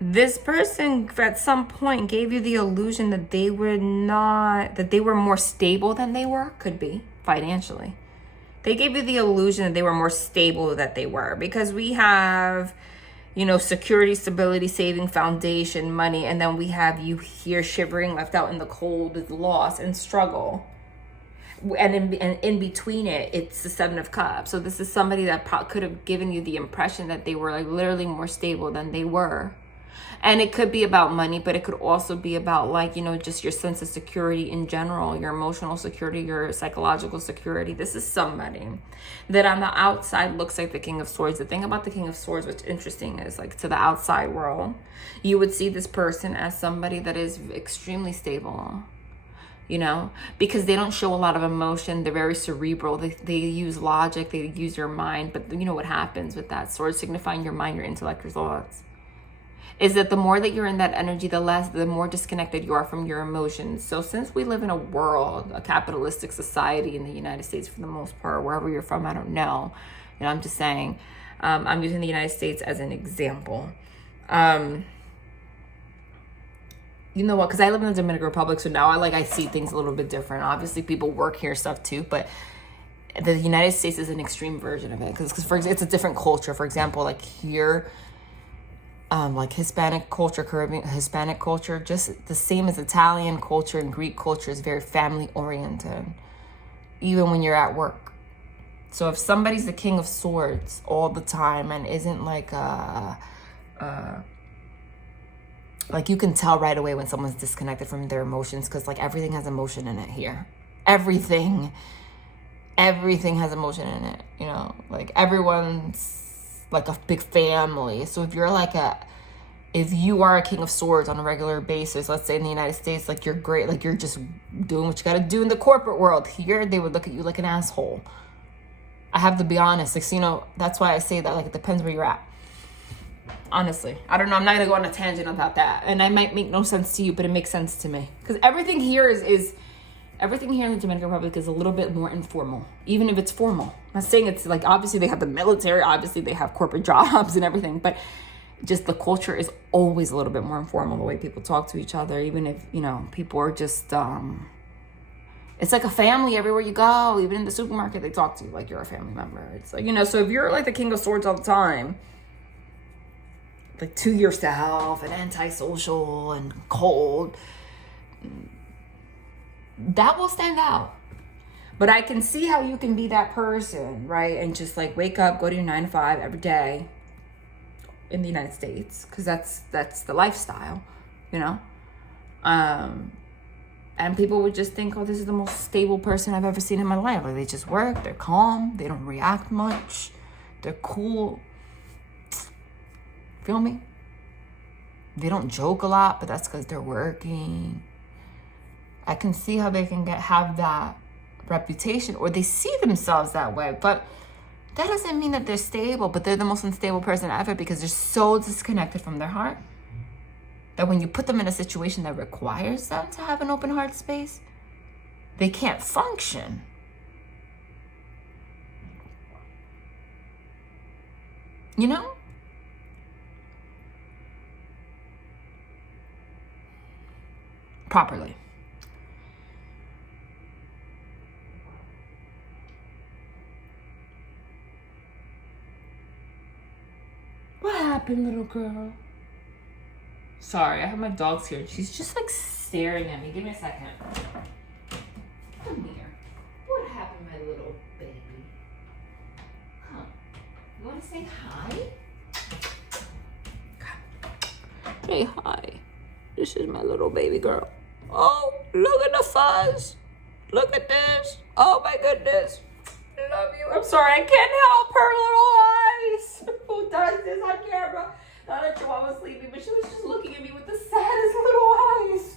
this person at some point gave you the illusion that they were more stable than they were. Could be financially. They gave you the illusion that they were more stable than they were, because we have, security, stability, saving, foundation, money, and then we have you here shivering, left out in the cold with loss and struggle. And in between it, it's the Seven of Cups. So this is somebody that could have given you the impression that they were like literally more stable than they were. And it could be about money, but it could also be about like, just your sense of security in general, your emotional security, your psychological security. This is somebody that on the outside looks like the King of Swords. The thing about the King of Swords, what's interesting is like to the outside world, you would see this person as somebody that is extremely stable, because they don't show a lot of emotion. They're very cerebral. They use logic. They use your mind. But you know what happens with that sword signifying your mind, your intellect, your thoughts, is that the more that you're in that energy, the more disconnected you are from your emotions. So since we live in a capitalistic society in the United States for the most part, wherever you're from, I don't know. I'm just saying, I'm using the United States as an example. You know what? Because I live in the Dominican Republic, so now I see things a little bit different. Obviously, people work here stuff too, but the United States is an extreme version of it. Because for example, it's a different culture. For example, like here, like Hispanic culture, Caribbean Hispanic culture, just the same as Italian culture and Greek culture, is very family oriented, even when you're at work. So if somebody's the King of Swords all the time and isn't like you can tell right away when someone's disconnected from their emotions, because like everything has emotion in it here. Everything has emotion in it, like everyone's like a big family. So if you are a King of Swords on a regular basis, let's say in the United States, like you're great, like you're just doing what you got to do in the corporate world. Here, they would look at you like an asshole. I have to be honest. Like, that's why I say that, like, it depends where you're at. Honestly, I don't know. I'm not going to go on a tangent about that. And I might make no sense to you, but it makes sense to me. Because everything here everything here in the Dominican Republic is a little bit more informal, even if it's formal. I'm not saying it's like, obviously they have the military, obviously they have corporate jobs and everything, but just the culture is always a little bit more informal, the way people talk to each other, even if, people are just, it's like a family everywhere you go. Even in the supermarket, they talk to you like you're a family member. It's like, so if you're like the King of Swords all the time, like to yourself and antisocial and cold, that will stand out. But I can see how you can be that person, right? And just like wake up, go to your 9 to 5 every day in the United States, because that's the lifestyle, and people would just think, oh, this is the most stable person I've ever seen in my life. Like, they just work, they're calm, they don't react much, they're cool. Feel me? They don't joke a lot, but that's because they're working. I can see how they can have that reputation, or they see themselves that way, but that doesn't mean that they're stable. But they're the most unstable person ever, because they're so disconnected from their heart that when you put them in a situation that requires them to have an open heart space, they can't function. Properly. What happened, little girl? Sorry, I have my dogs here. She's just like staring at me. Give me a second. Come here. What happened, my little baby? Huh? You want to say hi? Say hi. This is my little baby girl. Oh, look at the fuzz. Look at this. Oh my goodness. I love you. I'm sorry, I can't help her little eyes. Who does this on camera? Not that Joanne was sleeping, but she was just looking at me with the saddest little eyes.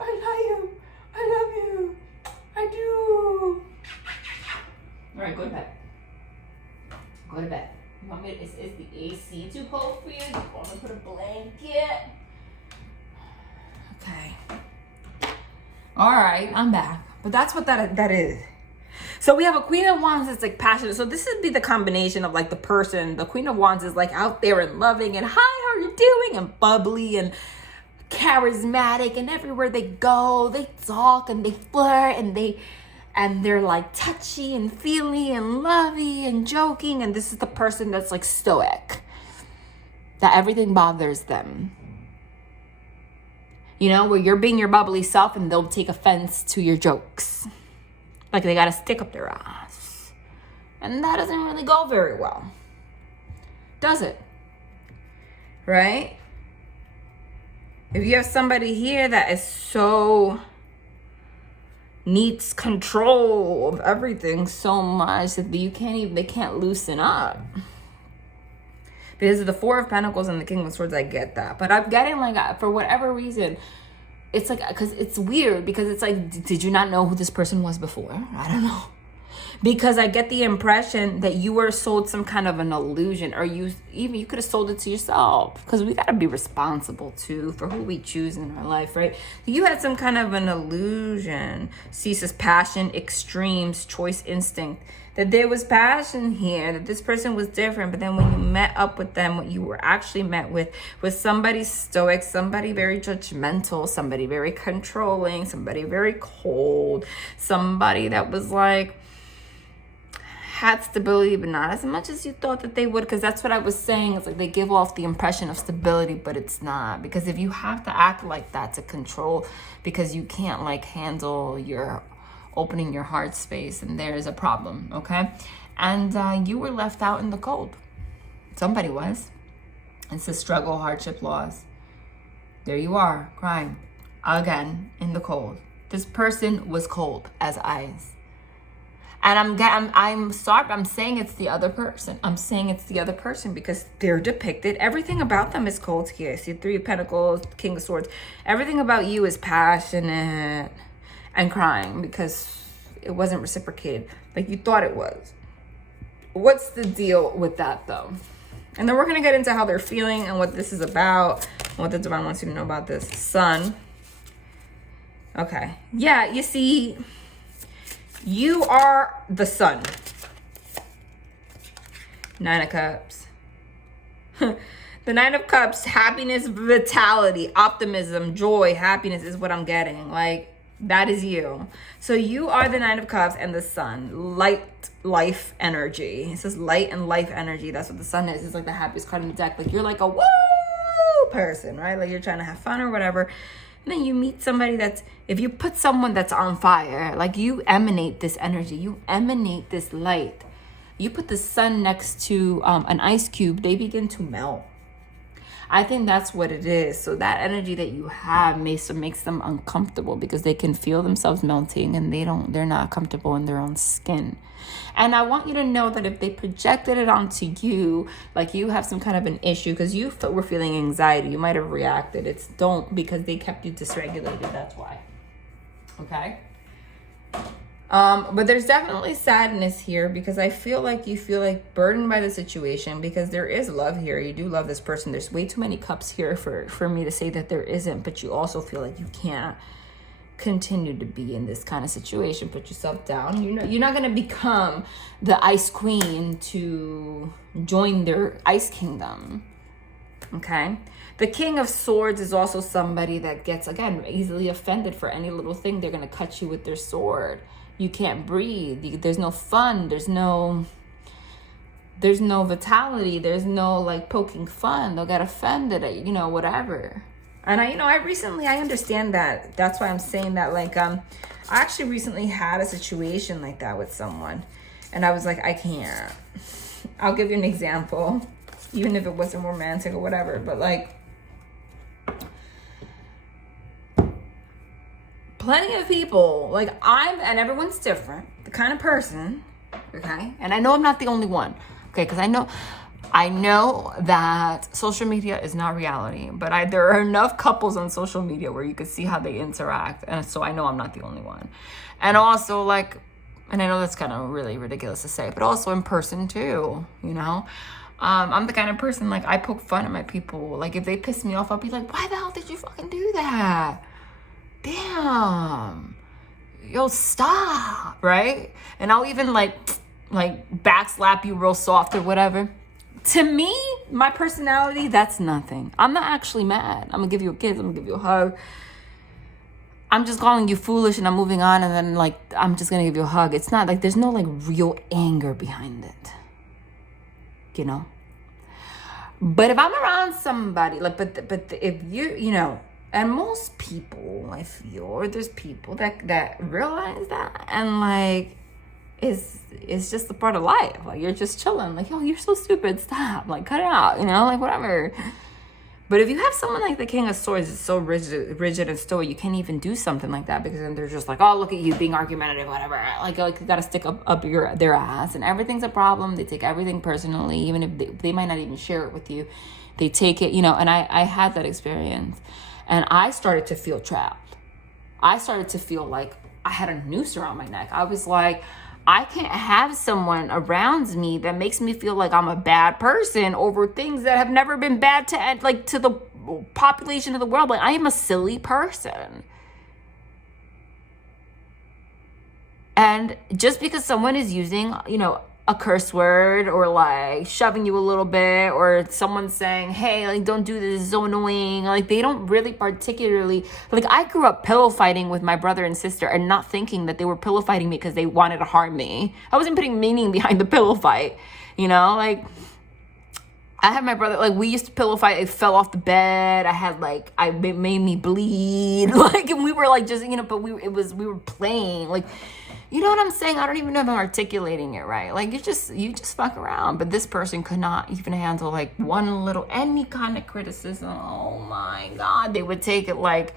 I love you. I love you. I do. All right, go to bed. Go to bed. You want me to, is the AC too cold for you? You want me to put a blanket? Okay. All right, I'm back. But that's what that is. So we have a Queen of Wands that's like passionate. So this would be the combination of like the person. The Queen of Wands is like out there and loving and hi, how are you doing? And bubbly and charismatic, and everywhere they go, they talk and they flirt and they're like touchy and feely and lovey and joking. And this is the person that's like stoic, that everything bothers them. You know, where you're being your bubbly self and they'll take offense to your jokes. Like they got a stick up their ass. And that doesn't really go very well. Does it? Right? If you have somebody here that is so needs control of everything so much that they can't loosen up. Because of the Four of Pentacles and the King of Swords, I get that. But I'm getting like, for whatever reason, it's like, because it's weird, because it's like, did you not know who this person was before? I don't know. Because I get the impression that you were sold some kind of an illusion, or you could have sold it to yourself, because we got to be responsible too for who we choose in our life, right? You had some kind of an illusion, ceases passion, extremes, choice instinct, that there was passion here, that this person was different. But then when you met up with them, what you were actually met with was somebody stoic, somebody very judgmental, somebody very controlling, somebody very cold, somebody that was like, had stability, but not as much as you thought that they would. Because that's what I was saying. It's like they give off the impression of stability, but it's not. Because if you have to act like that to control, because you can't like handle your opening your heart space, and there's a problem, okay? And you were left out in the cold. Somebody was. It's a struggle, hardship, loss. There you are, crying again in the cold. This person was cold as ice. And I'm sorry, I'm saying it's the other person. I'm saying it's the other person because they're depicted. Everything about them is cold here. See, Three of Pentacles, King of Swords. Everything about you is passionate and crying because it wasn't reciprocated like you thought it was. What's the deal with that though? And then we're going to get into how they're feeling and what this is about and what the divine wants you to know about this. Sun. Okay. Yeah, you see, you are the sun. Nine of Cups. The Nine of Cups, happiness, vitality, optimism, joy, happiness is what I'm getting. Like, that is you. So you are the Nine of Cups and the sun. Light, life, energy. It says light and life energy. That's what the sun is. It's like the happiest card in the deck. Like, you're like a woo person, right? Like, you're trying to have fun or whatever. And then you meet somebody that's, if you put someone that's on fire, like you emanate this energy, you emanate this light. You put the sun next to an ice cube, they begin to melt. I think that's what it is. So that energy that you have makes them uncomfortable because they can feel themselves melting and they're not comfortable in their own skin. And I want you to know that if they projected it onto you, like you have some kind of an issue because you were feeling anxiety, you might have reacted. It's don't, because they kept you dysregulated. That's why. Okay. But there's definitely sadness here because I feel like you feel like burdened by the situation because there is love here. You do love this person. There's way too many cups here for me to say that there isn't, but you also feel like you can't continue to be in this kind of situation. Put yourself down. You know, you're not going to become the ice queen to join their ice kingdom. Okay. The King of Swords is also somebody that gets, again, easily offended for any little thing. They're going to cut you with their sword. You can't breathe. There's no fun. There's no vitality. There's no like poking fun. They'll get offended at, you know, whatever. And I understand that. That's why I'm saying that. Like, I actually recently had a situation like that with someone. And I was like, I can't. I'll give you an example. Even if it wasn't romantic or whatever. But like, plenty of people, like and everyone's different, the kind of person, okay? And I know I'm not the only one, okay? Because I know that social media is not reality, but there are enough couples on social media where you can see how they interact. And so I know I'm not the only one. And also like, and I know that's kind of really ridiculous to say, but also in person too, you know? I'm the kind of person, like, I poke fun at my people. Like, if they piss me off, I'll be like, why the hell did you fucking do that? Damn. yo, stop, right? And I'll even like backslap you real soft or whatever. To me, my personality, that's nothing. I'm not actually mad. I'm gonna give you a kiss, I'm gonna give you a hug. I'm just calling you foolish and I'm moving on, and then like I'm just gonna give you a hug. It's not like there's no like real anger behind it, you know. But if I'm around somebody, like, but if you know, and most people, I feel, or there's people that realize that, and like, it's just a part of life. Like, you're just chilling, like, yo, you're so stupid, stop, like, cut it out, you know, like, whatever. But if you have someone like the King of Swords, it's so rigid and stoic, you can't even do something like that, because then they're just like, oh, look at you being argumentative, whatever. Like you gotta stick up their ass, and everything's a problem. They take everything personally, even if they might not even share it with you. They take it, you know. And I had that experience, and I started to feel trapped. I started to feel like I had a noose around my neck. I was like, I can't have someone around me that makes me feel like I'm a bad person over things that have never been bad to the population of the world. Like, I am a silly person. And just because someone is using, you know, a curse word, or like shoving you a little bit, or someone saying, hey, like, don't do this, it's so annoying, like, they don't really particularly, like, I grew up pillow fighting with my brother and sister and not thinking that they were pillow fighting me because they wanted to harm me. I wasn't putting meaning behind the pillow fight, you know. Like, I had my brother, like, we used to pillow fight. It fell off the bed. I had, like, it made me bleed. Like, and we were, like, just, you know, but we were playing. Like, you know what I'm saying? I don't even know if I'm articulating it right. Like, you just fuck around. But this person could not even handle, like, any kind of criticism. Oh, my God. They would take it, like,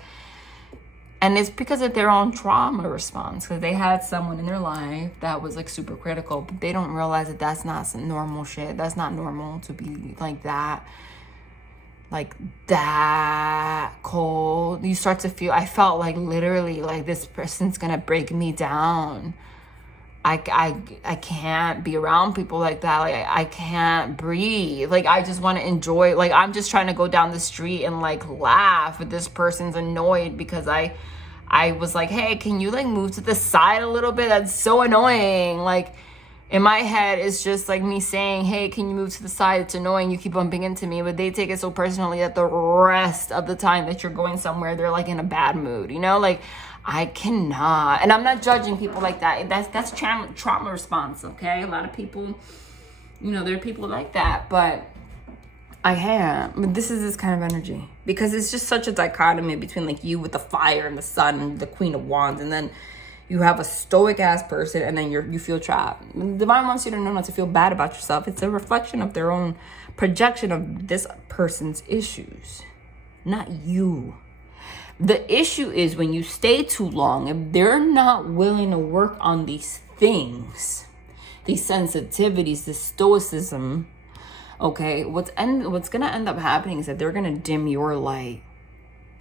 and it's because of their own trauma response, because they had someone in their life that was, like, super critical, but they don't realize that that's not some normal shit. That's not normal to be like that cold. You start to feel, I felt like literally like this person's gonna break me down. I can't be around people like that. Like, I can't breathe. Like, I just want to enjoy, like, I'm just trying to go down the street and like laugh, but this person's annoyed because I was like, hey, can you like move to the side a little bit? That's so annoying. Like, in my head, it's just like me saying, hey, can you move to the side? It's annoying. You keep bumping into me. But they take it so personally that the rest of the time that you're going somewhere, they're like in a bad mood, you know? Like, I cannot. And I'm not judging people like that. That's trauma response, okay? A lot of people, you know, there are people like that. But I can't. But this is this kind of energy. Because it's just such a dichotomy between like you with the fire and the sun and the Queen of Wands. And then you have a stoic ass person, and then you feel trapped. The divine wants you to know not to feel bad about yourself. It's a reflection of their own projection of this person's issues, not you. The issue is when you stay too long, if they're not willing to work on these things, these sensitivities, this stoicism, okay, what's gonna end up happening is that they're gonna dim your light,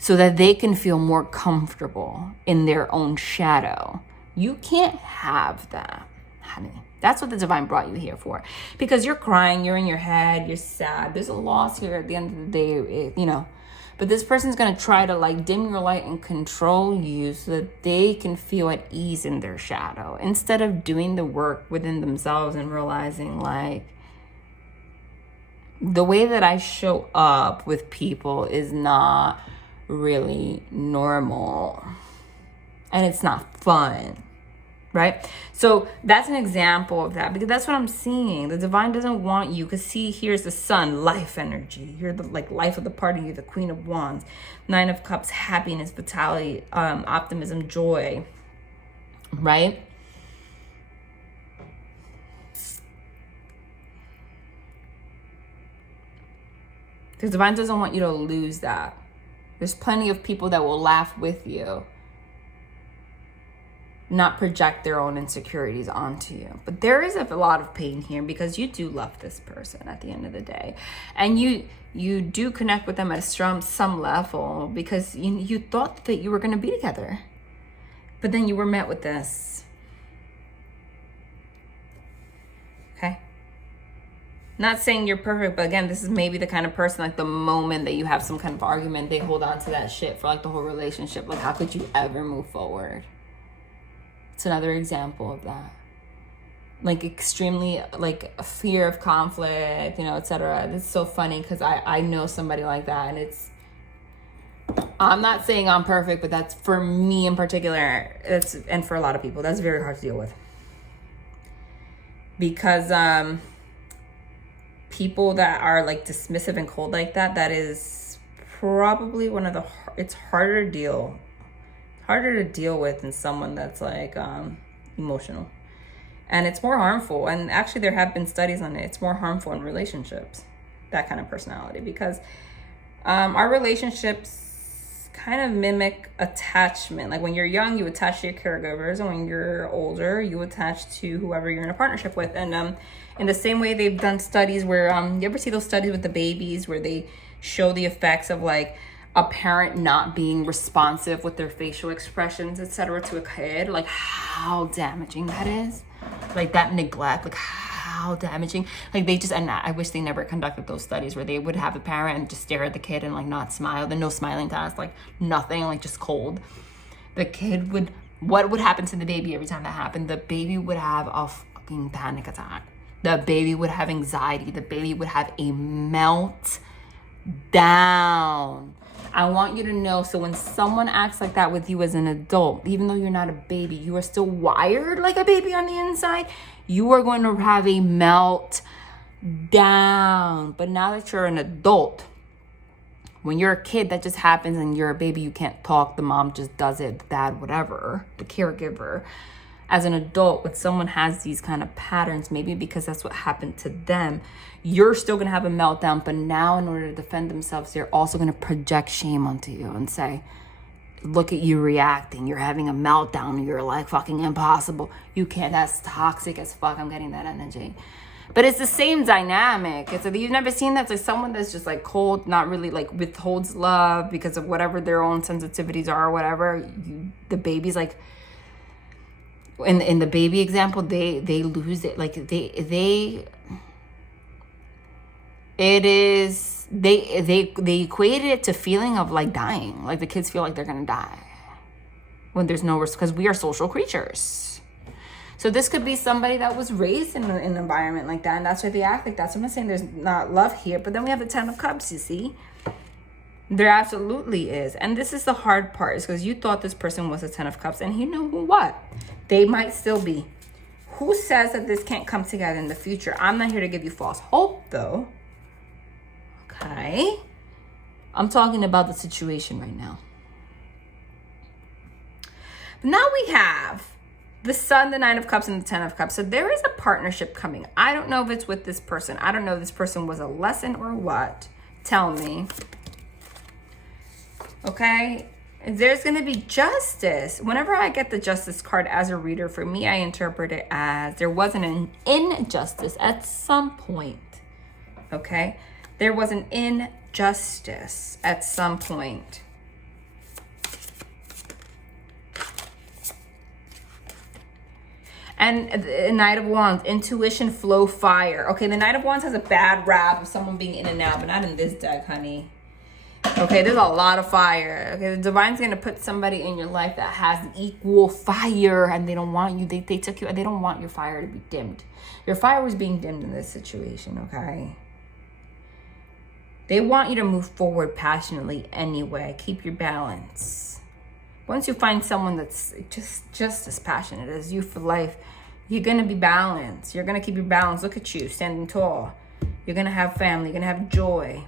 so that they can feel more comfortable in their own shadow. You can't have that, honey. That's what the divine brought you here for. Because you're crying, you're in your head, you're sad. There's a loss here at the end of the day, you know. But this person's going to try to like dim your light and control you so that they can feel at ease in their shadow, instead of doing the work within themselves and realizing like, the way that I show up with people is not really normal, and it's not fun, right? So that's an example of that, because that's what I'm seeing. The divine doesn't want you, because see, here's the sun, life energy. You're the like life of the party. You're the Queen of Wands, Nine of Cups, happiness, vitality, optimism, joy, right? The divine doesn't want you to lose that. There's plenty of people that will laugh with you, not project their own insecurities onto you. But there is a lot of pain here, because you do love this person at the end of the day. And you do connect with them at some level, because you thought that you were going to be together. But then you were met with this. Okay? Not saying you're perfect, but again, this is maybe the kind of person, like the moment that you have some kind of argument, they hold on to that shit for like the whole relationship. Like, how could you ever move forward? It's another example of that. Like extremely, like a fear of conflict, you know, etc. It's so funny because I know somebody like that, and I'm not saying I'm perfect, but that's, for me in particular, and for a lot of people, that's very hard to deal with. Because people that are like dismissive and cold like that, that is probably one of the, it's harder to deal with than someone that's like emotional. And it's more harmful. And actually there have been studies on it. It's more harmful in relationships, that kind of personality, because our relationships kind of mimic attachment. Like when you're young, you attach to your caregivers, and when you're older, you attach to whoever you're in a partnership with. And in the same way, they've done studies where you ever see those studies with the babies where they show the effects of like a parent not being responsive with their facial expressions, etc., to a kid, like how damaging that is, like that neglect, like how damaging. Like they just, and I wish they never conducted those studies where they would have a parent and just stare at the kid and like not smile. Then no smiling test, like nothing, like just cold. The kid would, what would happen to the baby every time that happened? The baby would have a fucking panic attack. The baby would have anxiety. The baby would have a meltdown. I want you to know, so when someone acts like that with you as an adult, even though you're not a baby, you are still wired like a baby on the inside, you are going to have a meltdown. But now that you're an adult, when you're a kid, that just happens, and you're a baby, you can't talk, the mom just does it, the dad, whatever, the caregiver. As an adult, when someone has these kind of patterns, maybe because that's what happened to them, you're still going to have a meltdown. But now in order to defend themselves, they're also going to project shame onto you and say, look at you reacting. You're having a meltdown. You're like fucking impossible. You can't. That's toxic as fuck. I'm getting that energy. But it's the same dynamic. It's like, you've never seen that. It's like someone that's just like cold, not really like withholds love because of whatever their own sensitivities are or whatever. The baby's like, in the baby example, they lose it. Like they equated it to feeling of like dying. Like the kids feel like they're gonna die when there's no risk, because we are social creatures. So this could be somebody that was raised in an environment like that, and that's why they act like that. So I'm not saying there's not love here, but then we have the 10 of Cups, you see. There absolutely is. And this is the hard part, is because you thought this person was a 10 of Cups, and you know what? They might still be. Who says that this can't come together in the future? I'm not here to give you false hope, though. Okay? I'm talking about the situation right now. But now we have the Sun, the 9 of Cups, and the 10 of Cups. So there is a partnership coming. I don't know if it's with this person. I don't know if this person was a lesson or what. Tell me. Okay? There's going to be justice. Whenever I get the Justice card as a reader, for me, I interpret it as there wasn't an injustice at some point. Okay? There was an injustice at some point. And the Knight of Wands, intuition, flow, fire. Okay, the Knight of Wands has a bad rap of someone being in and out, but not in this deck, honey. Okay, there's a lot of fire. Okay, the Divine's going to put somebody in your life that has equal fire, and they don't want you. They took you, and they don't want your fire to be dimmed. Your fire was being dimmed in this situation, okay? They want you to move forward passionately anyway. Keep your balance. Once you find someone that's just as passionate as you for life, you're going to be balanced. You're going to keep your balance. Look at you, standing tall. You're going to have family. You're going to have joy.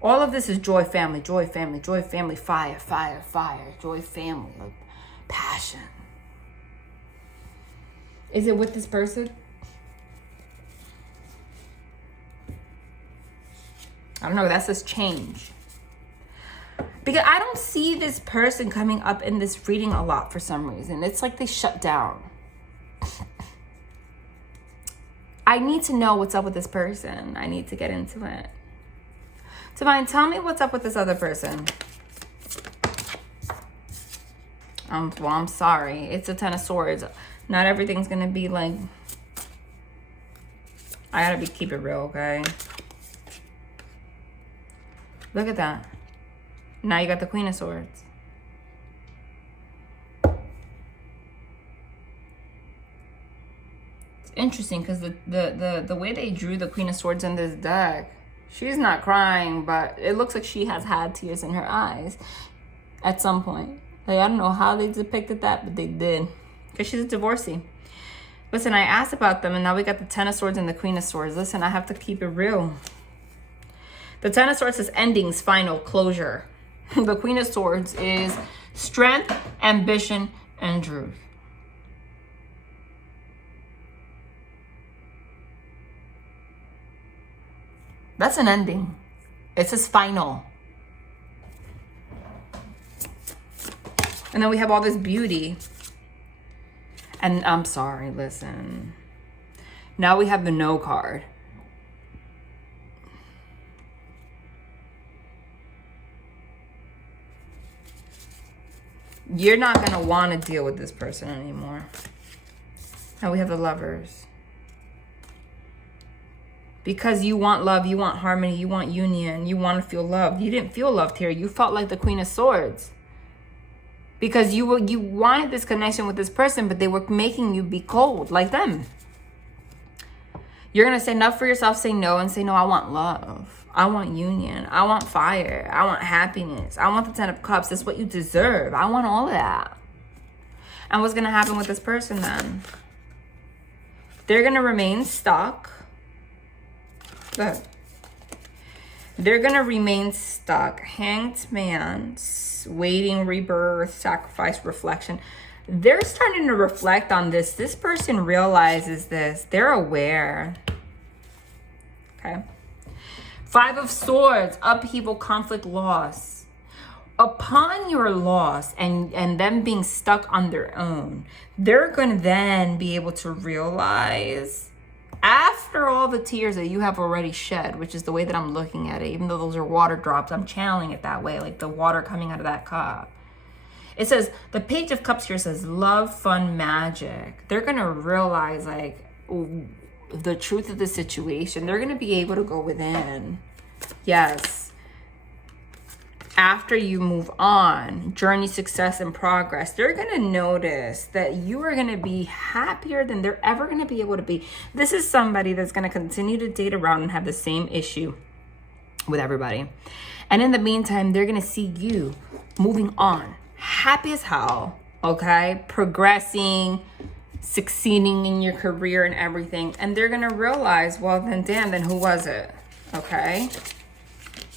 All of this is joy, family, joy, family, joy, family, fire, fire, fire, joy, family, like passion. Is it with this person? I don't know. That says change. Because I don't see this person coming up in this reading a lot for some reason. It's like they shut down. I need to know what's up with this person. I need to get into it. Divine, tell me what's up with this other person. Well, I'm sorry. It's a 10 of Swords. Not everything's going to be like... I gotta keep it real, okay? Look at that. Now you got the Queen of Swords. interesting because the way they drew the Queen of Swords in this deck, she's not crying, but it looks like she has had tears in her eyes at some point. Like, I don't know how they depicted that, but they did. Because she's a divorcee. Listen, I asked about them, and now we got the Ten of Swords and the Queen of Swords. Listen, I have to keep it real. The Ten of Swords is endings, final, closure. The Queen of Swords is strength, ambition, and truth. That's an ending. It says final. And then we have all this beauty. And I'm sorry, listen. Now we have the no card. You're not going to want to deal with this person anymore. Now we have the Lovers. Because you want love, you want harmony, you want union, you want to feel loved. You didn't feel loved here. You felt like the Queen of Swords. Because you wanted this connection with this person, but they were making you be cold like them. You're going to stand up for yourself, say no, and say, no, I want love. I want union. I want fire. I want happiness. I want the Ten of Cups. That's what you deserve. I want all of that. And what's going to happen with this person then? They're going to remain stuck. Look. They're going to remain stuck. Hanged Man, waiting, rebirth, sacrifice, reflection. They're starting to reflect on this. This person realizes this. They're aware. Okay. Five of Swords, upheaval, conflict, loss. Upon your loss and them being stuck on their own, they're going to then be able to realize, after all the tears that you have already shed, which is the way that I'm looking at it, even though those are water drops, I'm channeling it that way, like the water coming out of that cup. It says, the Page of Cups here says love, fun, magic. They're going to realize, like, the truth of the situation. They're going to be able to go within. Yes. After you move on, journey, success, and progress, they're going to notice that you are going to be happier than they're ever going to be able to be. This is somebody that's going to continue to date around and have the same issue with everybody. And in the meantime, they're going to see you moving on, happy as hell, okay? Progressing, succeeding in your career and everything. And they're going to realize, well, then who was it? Okay?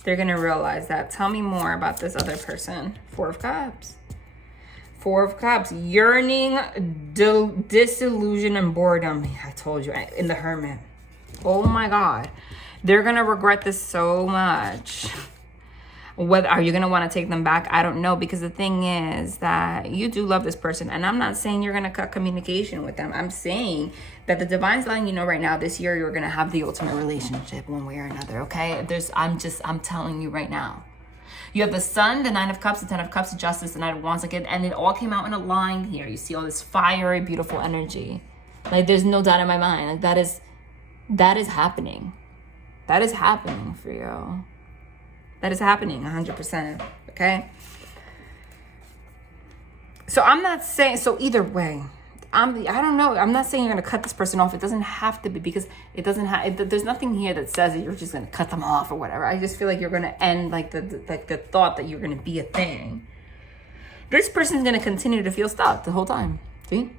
They're going to realize that. Tell me more about this other person. Four of Cups. Four of Cups. Yearning, disillusion, and boredom. I told you, in the Hermit. Oh my God. They're going to regret this so much. Whether are you going to want to take them back? I don't know, because the thing is that you do love this person, and I'm not saying you're going to cut communication with them. I'm saying that the divine's letting you know right now, this year you're going to have the ultimate relationship one way or another, okay? I'm telling you right now. You have the Sun, the Nine of Cups, the Ten of Cups, the Justice, the Knight of Wands again, and it all came out in a line here. You see all this fiery, beautiful energy. Like, there's no doubt in my mind. Like, that is happening. That is happening for you. That is happening 100%, okay? So I'm not saying, so either way, I don't know. I'm not saying you're going to cut this person off. It doesn't have to be, because it doesn't have, there's nothing here that says that you're just going to cut them off or whatever. I just feel like you're going to end like the thought that you're going to be a thing. This person's going to continue to feel stuck the whole time. See?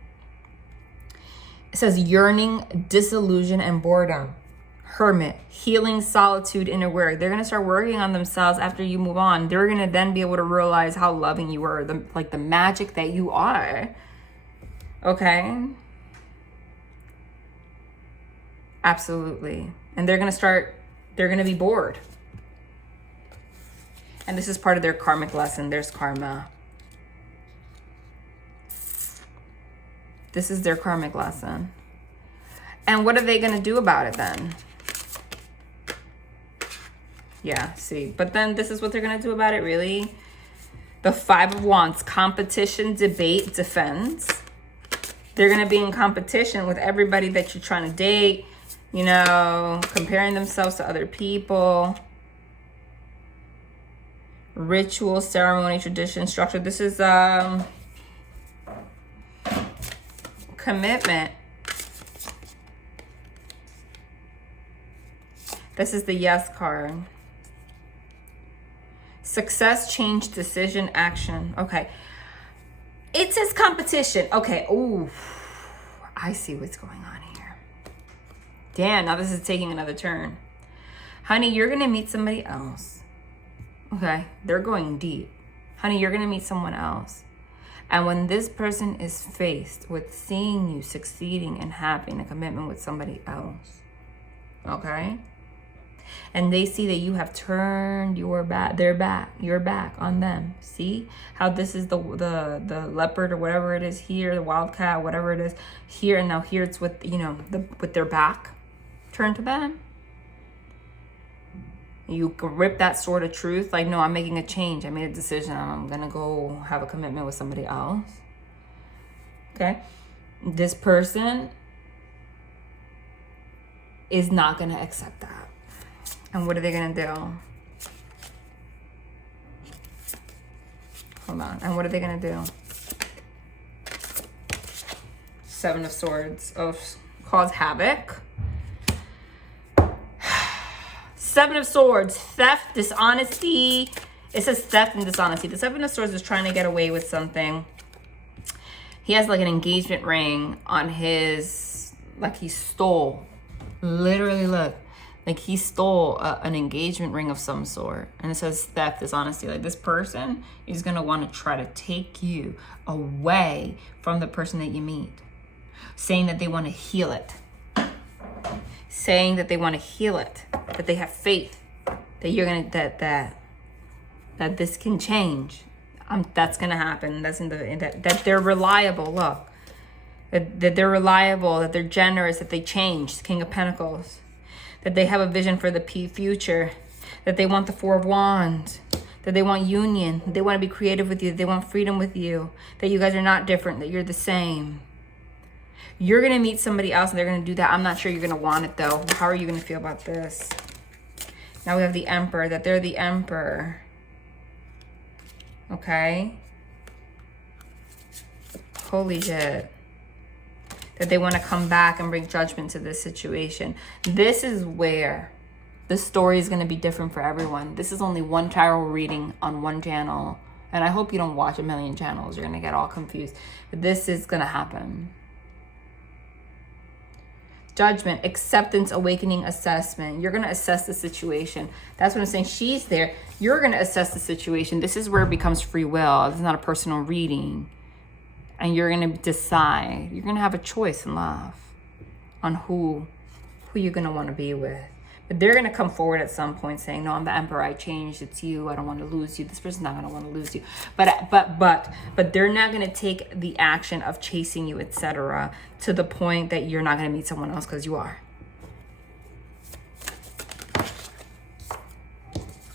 It says yearning, disillusion, and boredom. Hermit, healing, solitude, inner work. They're going to start working on themselves after you move on. They're going to then be able to realize how loving you are, the magic that you are. Okay? Absolutely. And they're going to be bored. And this is part of their karmic lesson. There's karma. This is their karmic lesson. And what are they going to do about it then? Yeah, see. But then this is what they're going to do about it, really? The Five of Wands. Competition, debate, defense. They're going to be in competition with everybody that you're trying to date. You know, comparing themselves to other people. Ritual, ceremony, tradition, structure. This is commitment. This is the yes card. Success, change, decision, action. Okay. It says competition. Okay. Ooh, I see what's going on here. Damn, now this is taking another turn. Honey, you're going to meet somebody else. Okay. They're going deep. Honey, you're going to meet someone else. And when this person is faced with seeing you succeeding and having a commitment with somebody else, okay? And they see that you have turned your back on them. See how this is the leopard or whatever it is here, the wildcat, whatever it is here, and now here it's with, you know, with their back turned to them. You can rip that sword of truth. Like, no, I'm making a change. I made a decision. I'm going to go have a commitment with somebody else. Okay. This person is not going to accept that. And what are they going to do? Hold on. And what are they going to do? Seven of Swords. Cause havoc. Seven of Swords, theft, dishonesty. It says theft and dishonesty. The Seven of Swords is trying to get away with something. He has like an engagement ring on his, like he stole. Literally, look. Like he stole an engagement ring of some sort. And it says theft, dishonesty. Like this person is going to want to try to take you away from the person that you meet. Saying that they want to heal it. Saying that they want to heal it, that they have faith, that you're gonna that this can change. That's gonna happen. That's that they're reliable. Look, that they're reliable, that they're generous, that they change. King of Pentacles, that they have a vision for the future, that they want the Four of Wands, that they want union, that they want to be creative with you, that they want freedom with you, that you guys are not different, that you're the same. You're going to meet somebody else and they're going to do that. I'm not sure you're going to want it though. How are you going to feel about this? Now we have the Emperor, that they're the Emperor. Okay. Holy shit. That they want to come back and bring judgment to this situation. This is where the story is going to be different for everyone. This is only one tarot reading on one channel. And I hope you don't watch a million channels. You're going to get all confused. But this is going to happen. Judgment, acceptance, awakening, assessment. You're going to assess the situation. That's what I'm saying. She's there. You're going to assess the situation. This is where it becomes free will. This is not a personal reading. And you're going to decide. You're going to have a choice in love on who you're going to want to be with. But they're going to come forward at some point saying, no, I'm the Emperor. I changed. It's you. I don't want to lose you. This person's not going to want to lose you. But they're not going to take the action of chasing you, etc., to the point that you're not going to meet someone else because you are.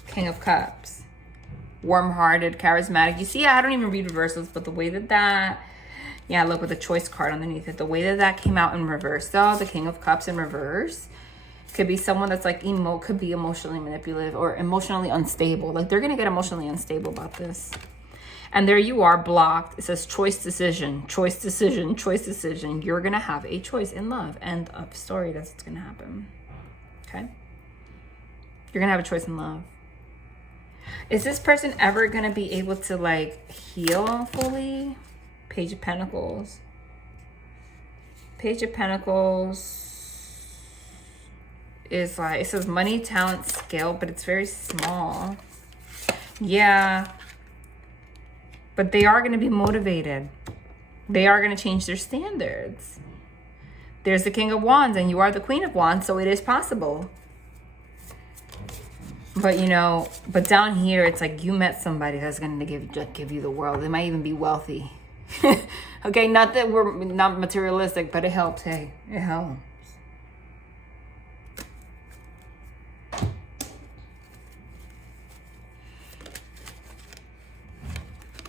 King of Cups. Warm-hearted, charismatic. You see, I don't even read reversals, but the way that... Yeah, look with the choice card underneath it. The way that came out in reverse, though, the King of Cups in reverse... Could be someone that's like could be emotionally manipulative or emotionally unstable. Like they're going to get emotionally unstable about this. And there you are, blocked. It says choice, decision, choice, decision, choice, decision. You're going to have a choice in love. End of story. That's what's going to happen. Okay? You're going to have a choice in love. Is this person ever going to be able to like heal fully? Page of Pentacles. Page of Pentacles. Is like, it says money, talent, skill, but it's very small. Yeah. But they are going to be motivated. They are going to change their standards. There's the King of Wands and you are the Queen of Wands, so it is possible. But, you know, but down here, it's like you met somebody that's going to give you the world. They might even be wealthy. Okay, not that we're not materialistic, but it helps. Hey, it helps.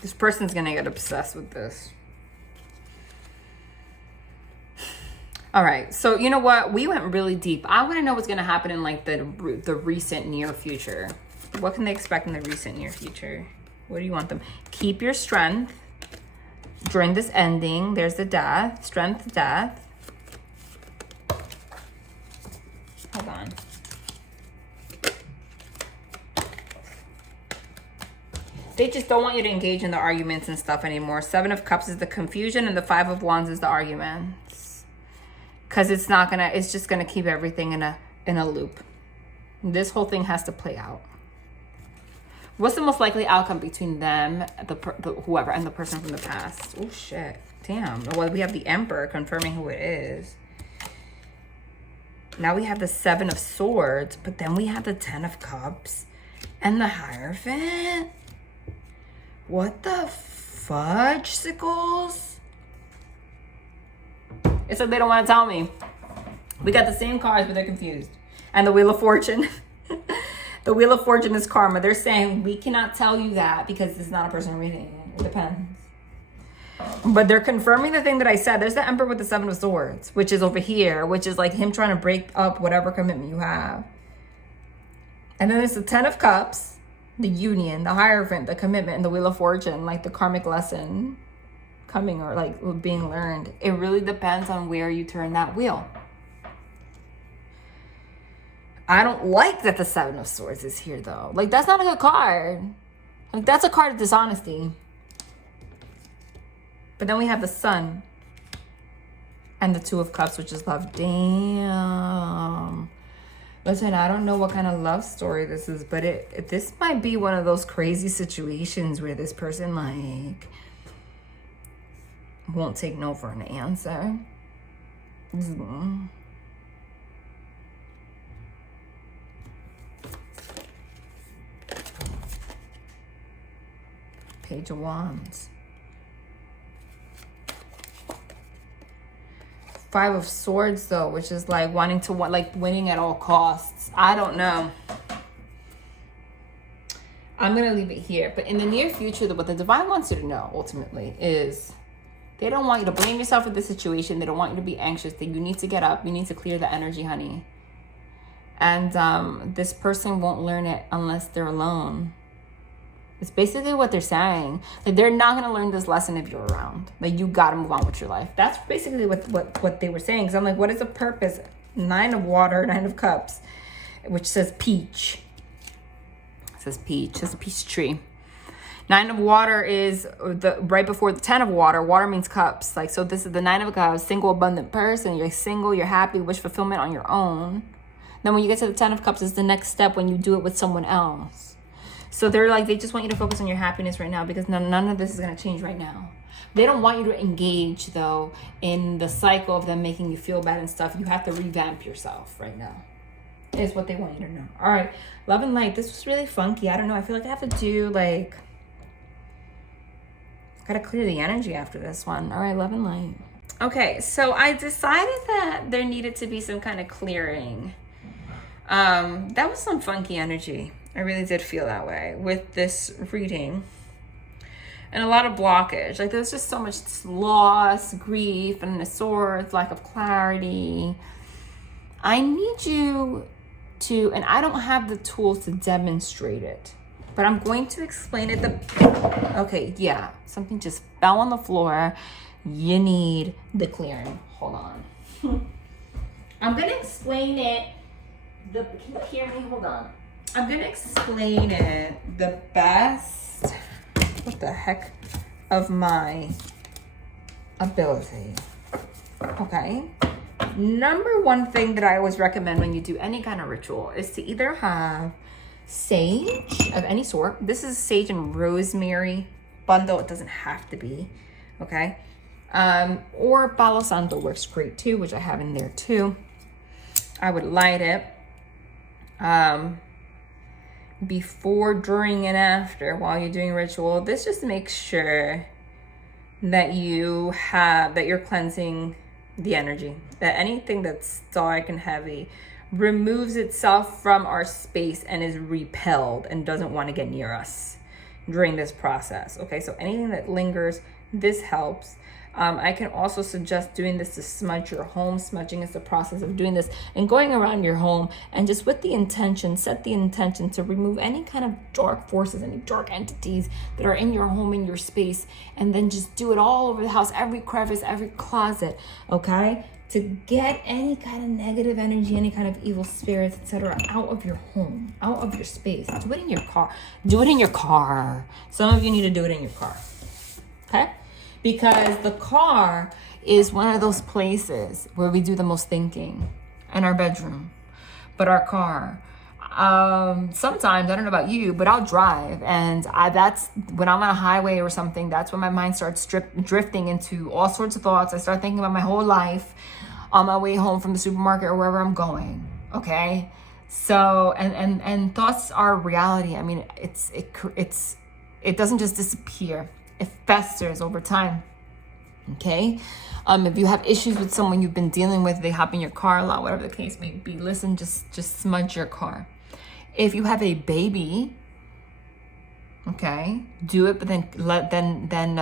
This person's going to get obsessed with this. All right. So, you know what? We went really deep. I want to know what's going to happen in like the recent near future. What can they expect in the recent near future? What do you want them? Keep your strength during this ending. There's the death. Strength, death. Hold on. They just don't want you to engage in the arguments and stuff anymore. 7 of Cups is the confusion, and the 5 of Wands is the arguments. Because it's just gonna keep everything in a loop. This whole thing has to play out. What's the most likely outcome between them, whoever, and the person from the past? Oh shit, damn. Well, we have the Emperor confirming who it is. Now we have the 7 of Swords, but then we have the 10 of Cups and the Hierophant. What the fudge, sickles? It's like they don't want to tell me. We got the same cards, but they're confused. And the Wheel of Fortune. The Wheel of Fortune is karma. They're saying, we cannot tell you that because it's not a personal reading. It depends. But they're confirming the thing that I said. There's the Emperor with the 7 of Swords, which is over here, which is like him trying to break up whatever commitment you have. And then there's the 10 of Cups, the union, the Hierophant, the commitment, and the Wheel of Fortune, like the karmic lesson coming or like being learned. It really depends on where you turn that wheel. I don't like that the 7 of Swords is here though. Like, that's not a good card. Like, that's a card of dishonesty. But then we have the Sun and the 2 of Cups, which is love. Damn. Listen, I don't know what kind of love story this is, but this might be one of those crazy situations where this person like won't take no for an answer. Page of Wands. 5 of Swords though, which is like wanting to winning at all costs. I don't know. I'm gonna leave it here. But in the near future, what the divine wants you to know ultimately is they don't want you to blame yourself for the situation. They don't want you to be anxious. That you need to get up. You need to clear the energy, honey. And this person won't learn it unless they're alone. It's basically what they're saying. Like, they're not going to learn this lesson if you're around. Like, you got to move on with your life. That's basically what they were saying. Because I'm like, what is the purpose? 9 of Water, 9 of Cups, which says peach. It says peach. It's a peach tree. 9 of Water is right before the 10 of Water. Water means cups. Like, so this is the 9 of Cups, single, abundant person. You're single, you're happy, wish fulfillment on your own. Then when you get to the 10 of Cups, is the next step when you do it with someone else. So they're like, they just want you to focus on your happiness right now because none of this is going to change right now. They don't want you to engage, though, in the cycle of them making you feel bad and stuff. You have to revamp yourself right now is what they want you to know. All right. Love and light. This was really funky. I don't know. I feel like I have to do, like, got to clear the energy after this one. All right. Love and light. Okay. So I decided that there needed to be some kind of clearing. That was some funky energy. I really did feel that way with this reading. And a lot of blockage. Like, there's just so much loss, grief, and the swords, lack of clarity. I need you to, and I don't have the tools to demonstrate it, but I'm going to explain it. Okay, yeah, something just fell on the floor. You need the clearing. Hold on. I'm going to explain it. Can you hear me? Hold on. I'm going to explain it the best, what the heck, of my ability. Okay? Number one thing that I always recommend when you do any kind of ritual is to either have sage of any sort. This is sage and rosemary bundle. It doesn't have to be. Okay? Or Palo Santo works great too, which I have in there too. I would light it. Before, during, and after while you're doing ritual. This just makes sure that you're cleansing the energy, that anything that's dark and heavy removes itself from our space and is repelled and doesn't want to get near us during this process. Okay, so anything that lingers, this helps. I can also suggest doing this to smudge your home. Smudging is the process of doing this and going around your home and just with the intention, set the intention to remove any kind of dark forces, any dark entities that are in your home, in your space, and then just do it all over the house, every crevice, every closet, okay? to get any kind of negative energy, any kind of evil spirits, etc., out of your home, out of your space. Do it in your car. Do it in your car. Some of you need to do it in your car. Okay? Because the car is one of those places where we do the most thinking, in our bedroom. But our car, sometimes, I don't know about you, but I'll drive, and that's when I'm on a highway or something, that's when my mind starts drifting into all sorts of thoughts. I start thinking about my whole life on my way home from the supermarket or wherever I'm going. Okay, so and thoughts are reality. I mean, it doesn't just disappear. It festers over time. Okay, if you have issues with someone you've been dealing with, they hop in your car a lot, whatever the case may be. Listen, just smudge your car. If you have a baby, okay, do it, but then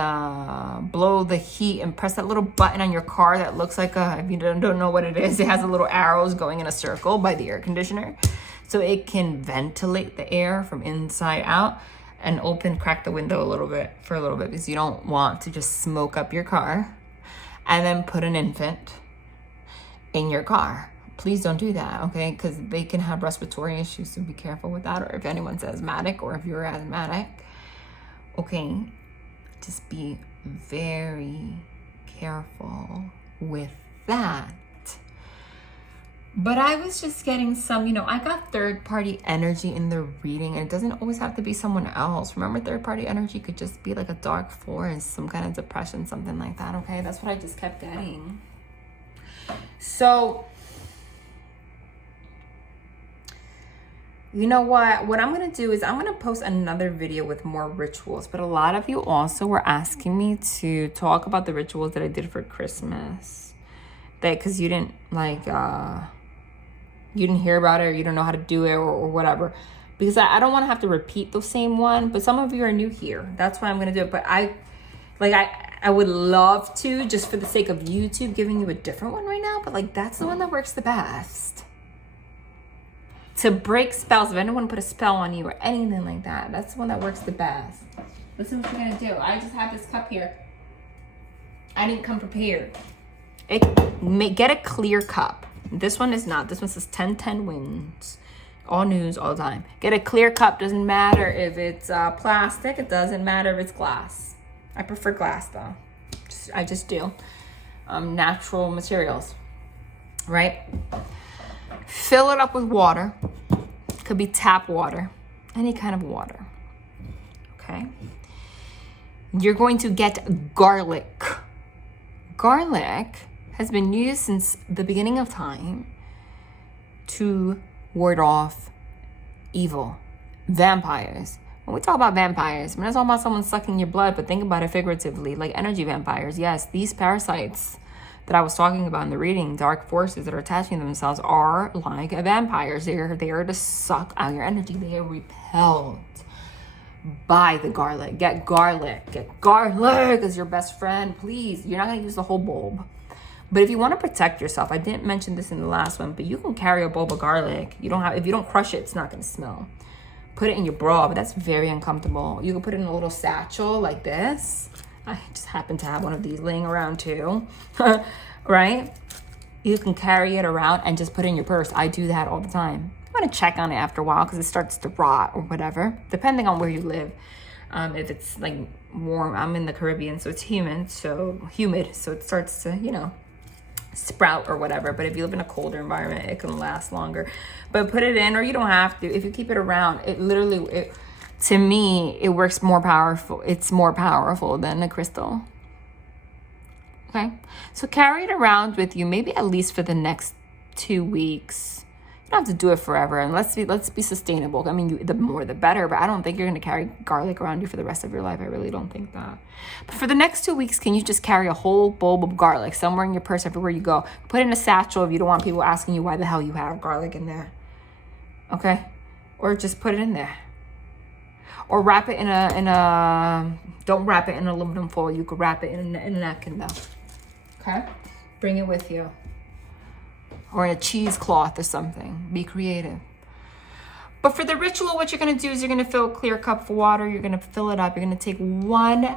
blow the heat and press that little button on your car that looks like if you don't know what it is, it has a little arrows going in a circle by the air conditioner, so it can ventilate the air from inside out, and crack the window for a little bit because you don't want to just smoke up your car, and then put an infant in your car. Please don't do that, okay? Because they can have respiratory issues, so be careful with that. Or if anyone's asthmatic, or if you're asthmatic, okay, just be very careful with that. But I was just getting some, I got third-party energy in the reading, and it doesn't always have to be someone else. Remember, third-party energy could just be like a dark forest, some kind of depression, something like that, okay? That's what I just kept getting. So, you know what? What I'm going to do is I'm going to post another video with more rituals. But a lot of you also were asking me to talk about the rituals that I did for Christmas. Because you didn't you didn't hear about it, or you don't know how to do it, or whatever. Because I don't want to have to repeat the same one. But some of you are new here. That's why I'm going to do it. But I would love to, just for the sake of YouTube, giving you a different one right now. But that's the one that works the best. To break spells, if anyone put a spell on you or anything like that, that's the one that works the best. Listen what you're going to do. I just have this cup here. I didn't come prepared. Get a clear cup. This one is not. This one says 1010 wins. All news, all the time. Get a clear cup. Doesn't matter if it's plastic. It doesn't matter if it's glass. I prefer glass though. I just do. Natural materials. Right? Fill it up with water. Could be tap water. Any kind of water. Okay? You're going to get garlic. Garlic has been used since the beginning of time to ward off evil, vampires. When we talk about vampires, we're not talking about someone sucking your blood, but think about it figuratively, like energy vampires. Yes, these parasites that I was talking about in the reading, dark forces that are attaching themselves, are like vampires. They're there to suck out your energy. They are repelled by the garlic. Get garlic as your best friend, please. You're not going to use the whole bulb. But if you want to protect yourself, I didn't mention this in the last one, but you can carry a bulb of garlic. If you don't crush it, it's not going to smell. Put it in your bra, but that's very uncomfortable. You can put it in a little satchel like this. I just happen to have one of these laying around too, right? You can carry it around and just put it in your purse. I do that all the time. I'm going to check on it after a while because it starts to rot or whatever, depending on where you live. If it's warm, I'm in the Caribbean, so it's humid, so it starts to, sprout or whatever. But if you live in a colder environment, it can last longer. But put it in, or you don't have to. If you keep it around, to me, it works more powerful. It's more powerful than a crystal. Okay? So carry it around with you, maybe at least for the next 2 weeks. You don't have to do it forever, and let's be sustainable. I mean, the more the better, but I don't think you're going to carry garlic around you for the rest of your life. I really don't think that. But for the next 2 weeks, can you just carry a whole bulb of garlic somewhere in your purse, everywhere you go? Put it in a satchel if you don't want people asking you why the hell you have garlic in there. Okay? Or just put it in there. Or wrap it in a don't wrap it in aluminum foil. You could wrap it in a napkin though. Okay? Bring it with you. Or in a cheesecloth or something. Be creative. But for the ritual, what you're going to do is you're going to fill a clear cup of water. You're going to fill it up. You're going to take one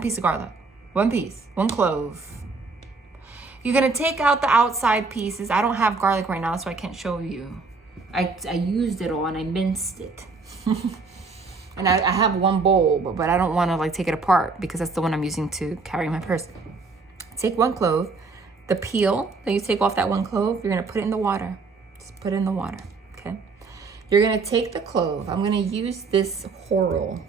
piece of garlic. One clove. You're gonna take out the outside pieces. I don't have garlic right now, so I can't show you. I used it all and I minced it. And I have one bowl, but I don't want to like take it apart because that's the one I'm using to carry my purse. Take one clove, the peel that you take off that one clove, you're gonna put it in the water. Just put it in the water, okay? You're gonna take the clove. I'm gonna use this coral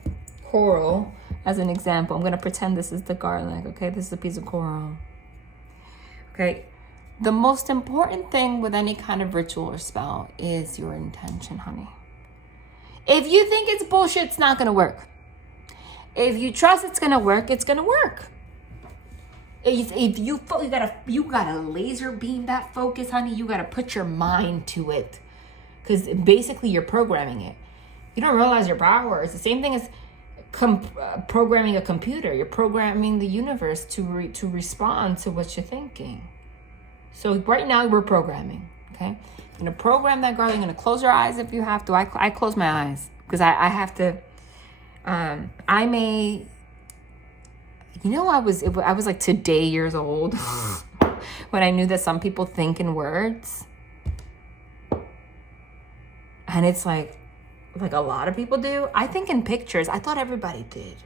as an example. I'm gonna pretend this is the garlic, okay? This is a piece of coral. Okay, the most important thing with any kind of ritual or spell is your intention, honey. If you think it's bullshit, it's not gonna work. If you trust it's gonna work, it's gonna work. If you gotta laser beam that focus, honey. You gotta put your mind to it, because basically you're programming it. You don't realize your power. It's the same thing as programming a computer. You're programming the universe to respond to what you're thinking. So right now we're programming, okay? I'm gonna program that garlic. I'm gonna close your eyes if you have to. I close my eyes because I have to. I was like today years old when I knew that some people think in words, and it's like a lot of people do. I think in pictures. I thought everybody did.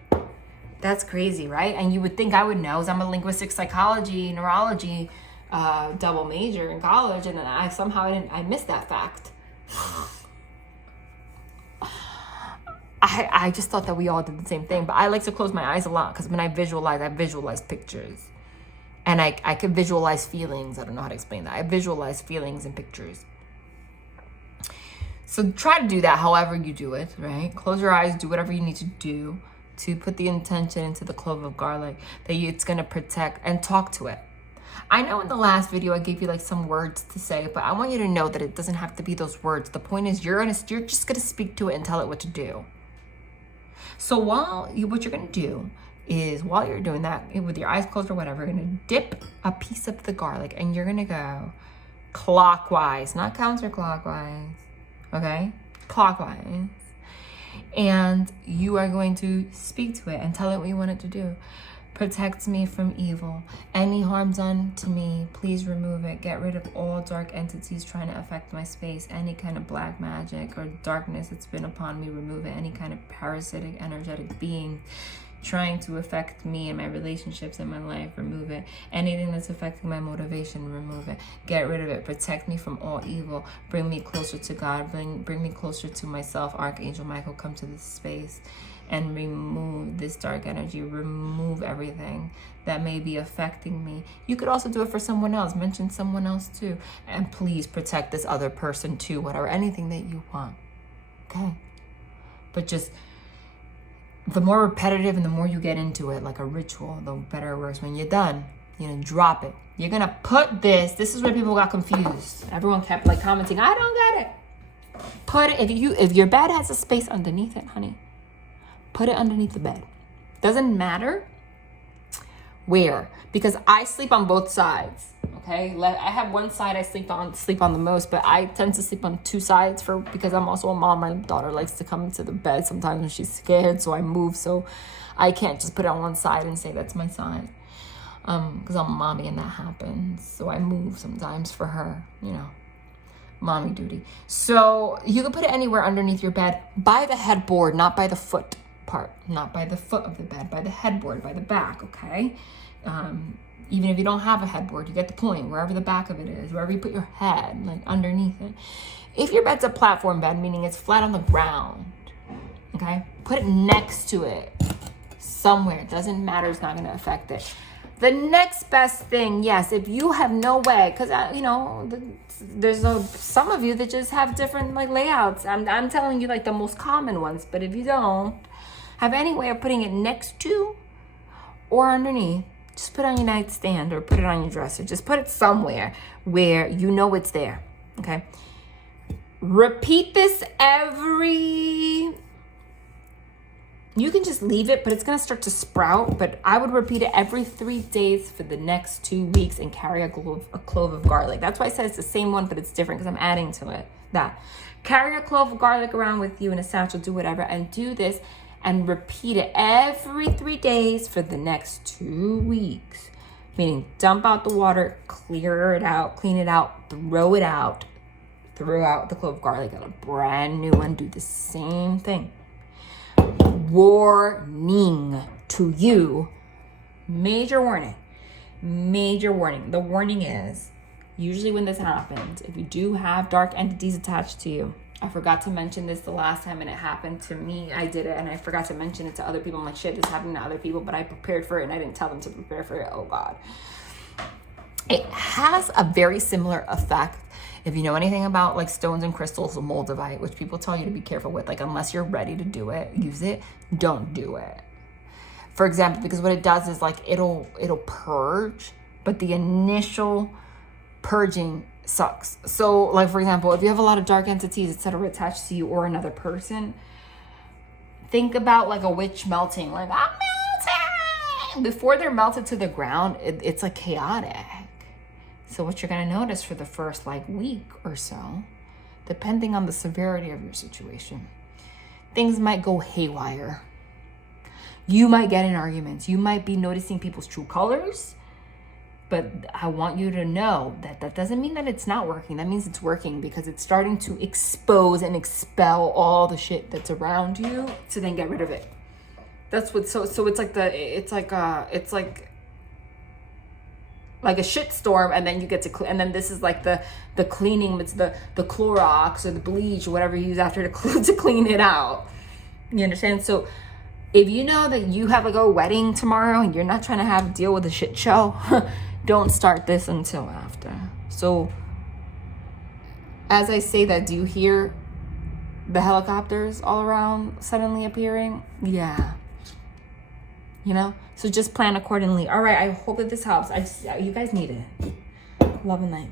That's crazy, right? And you would think I would know, because I'm a linguistic psychology, neurology double major in college, and then I missed that fact. I just thought that we all did the same thing, but I like to close my eyes a lot because when I visualize pictures, and I can visualize feelings. I don't know how to explain that. I visualize feelings in pictures. So try to do that however you do it, right? Close your eyes, do whatever you need to do to put the intention into the clove of garlic that it's going to protect, and talk to it. I know in the last video I gave you like some words to say, but I want you to know that it doesn't have to be those words. The point is you're just going to speak to it and tell it what to do. So what you're going to do is, while you're doing that, with your eyes closed or whatever, you're going to dip a piece of the garlic and you're going to go clockwise, not counterclockwise. Okay, clockwise, and you are going to speak to it and tell it what you want it to do. Protect me from evil. Any harm done to me, please remove it. Get rid of all dark entities trying to affect my space. Any kind of black magic or darkness that's been upon me, remove it. Any kind of parasitic, energetic being trying to affect me and my relationships and my life, remove it. Anything that's affecting my motivation, remove it. Get rid of it. Protect me from all evil. Bring me closer to God. Bring me closer to myself. Archangel Michael, come to this space and remove this dark energy. Remove everything that may be affecting me. You could also do it for someone else. Mention someone else too. And please protect this other person too. Whatever, anything that you want. Okay? But just, the more repetitive and the more you get into it, like a ritual, the better it works. When you're done, drop it. You're gonna put this is where people got confused. Everyone kept like commenting, I don't get it. Put it, if your bed has a space underneath it, honey, put it underneath the bed. Doesn't matter where, because I sleep on both sides. Okay, I have one side I sleep on the most, but I tend to sleep on two sides because I'm also a mom. My daughter likes to come into the bed sometimes when she's scared, so I move. So I can't just put it on one side and say that's my side, because I'm a mommy and that happens. So I move sometimes for her, mommy duty. So you can put it anywhere underneath your bed, by the headboard, not by the foot part, not by the foot of the bed, by the headboard, by the back. Okay. Even if you don't have a headboard, you get the point. Wherever the back of it is, wherever you put your head, like underneath it. If your bed's a platform bed, meaning it's flat on the ground, okay, put it next to it somewhere. It doesn't matter. It's not going to affect it. The next best thing, yes, if you have no way, because there's some of you that just have different like layouts. I'm telling you like the most common ones, but if you don't have any way of putting it next to or underneath, just put it on your nightstand or put it on your dresser. Just put it somewhere where you know it's there, okay? Repeat this you can just leave it, but it's going to start to sprout. But I would repeat it every 3 days for the next 2 weeks and carry a clove of garlic. That's why I said it's the same one, but it's different because I'm adding to it. Carry a clove of garlic around with you in a satchel, do whatever, and do this. And repeat it every 3 days for the next 2 weeks. meaning dump out the water, clear it out, clean it out, throw it out, throw out the clove of garlic, get a brand new one, do the same thing. Warning to you, major warning. The warning is, usually when this happens, if you do have dark entities attached to you, I forgot to mention this the last time and it happened to me. I did it and I forgot to mention it to other people. I'm like, shit, this happened to other people, but I prepared for it and I didn't tell them to prepare for it. Oh God. It has a very similar effect. If you know anything about like stones and crystals, moldavite, which people tell you to be careful with, like unless you're ready to do it, use it, don't do it. For example, because what it does is like it'll purge, but the initial purging sucks. So like, for example, if you have a lot of dark entities, etc., attached to you or another person, think about like a witch melting, like I'm melting. Before they're melted to the ground, it's like chaotic. So what you're going to notice for the first like week or so, depending on the severity of your situation, things might go haywire. You might get in arguments. You might be noticing people's true colors. But I want you to know that that doesn't mean that it's not working. That means it's working because it's starting to expose and expel all the shit that's around you to then get rid of it. That's what, so it's like a shit storm, and then you get to, and then this is like the cleaning, it's the Clorox or the bleach or whatever you use after to clean it out. You understand? So if you know that you have like a wedding tomorrow and you're not trying to deal with a shit show, don't start this until after. So as I say that, do you hear the helicopters all around suddenly appearing? Yeah. You know, so just plan accordingly. All right, I hope that this helps. You guys need it. Love and light.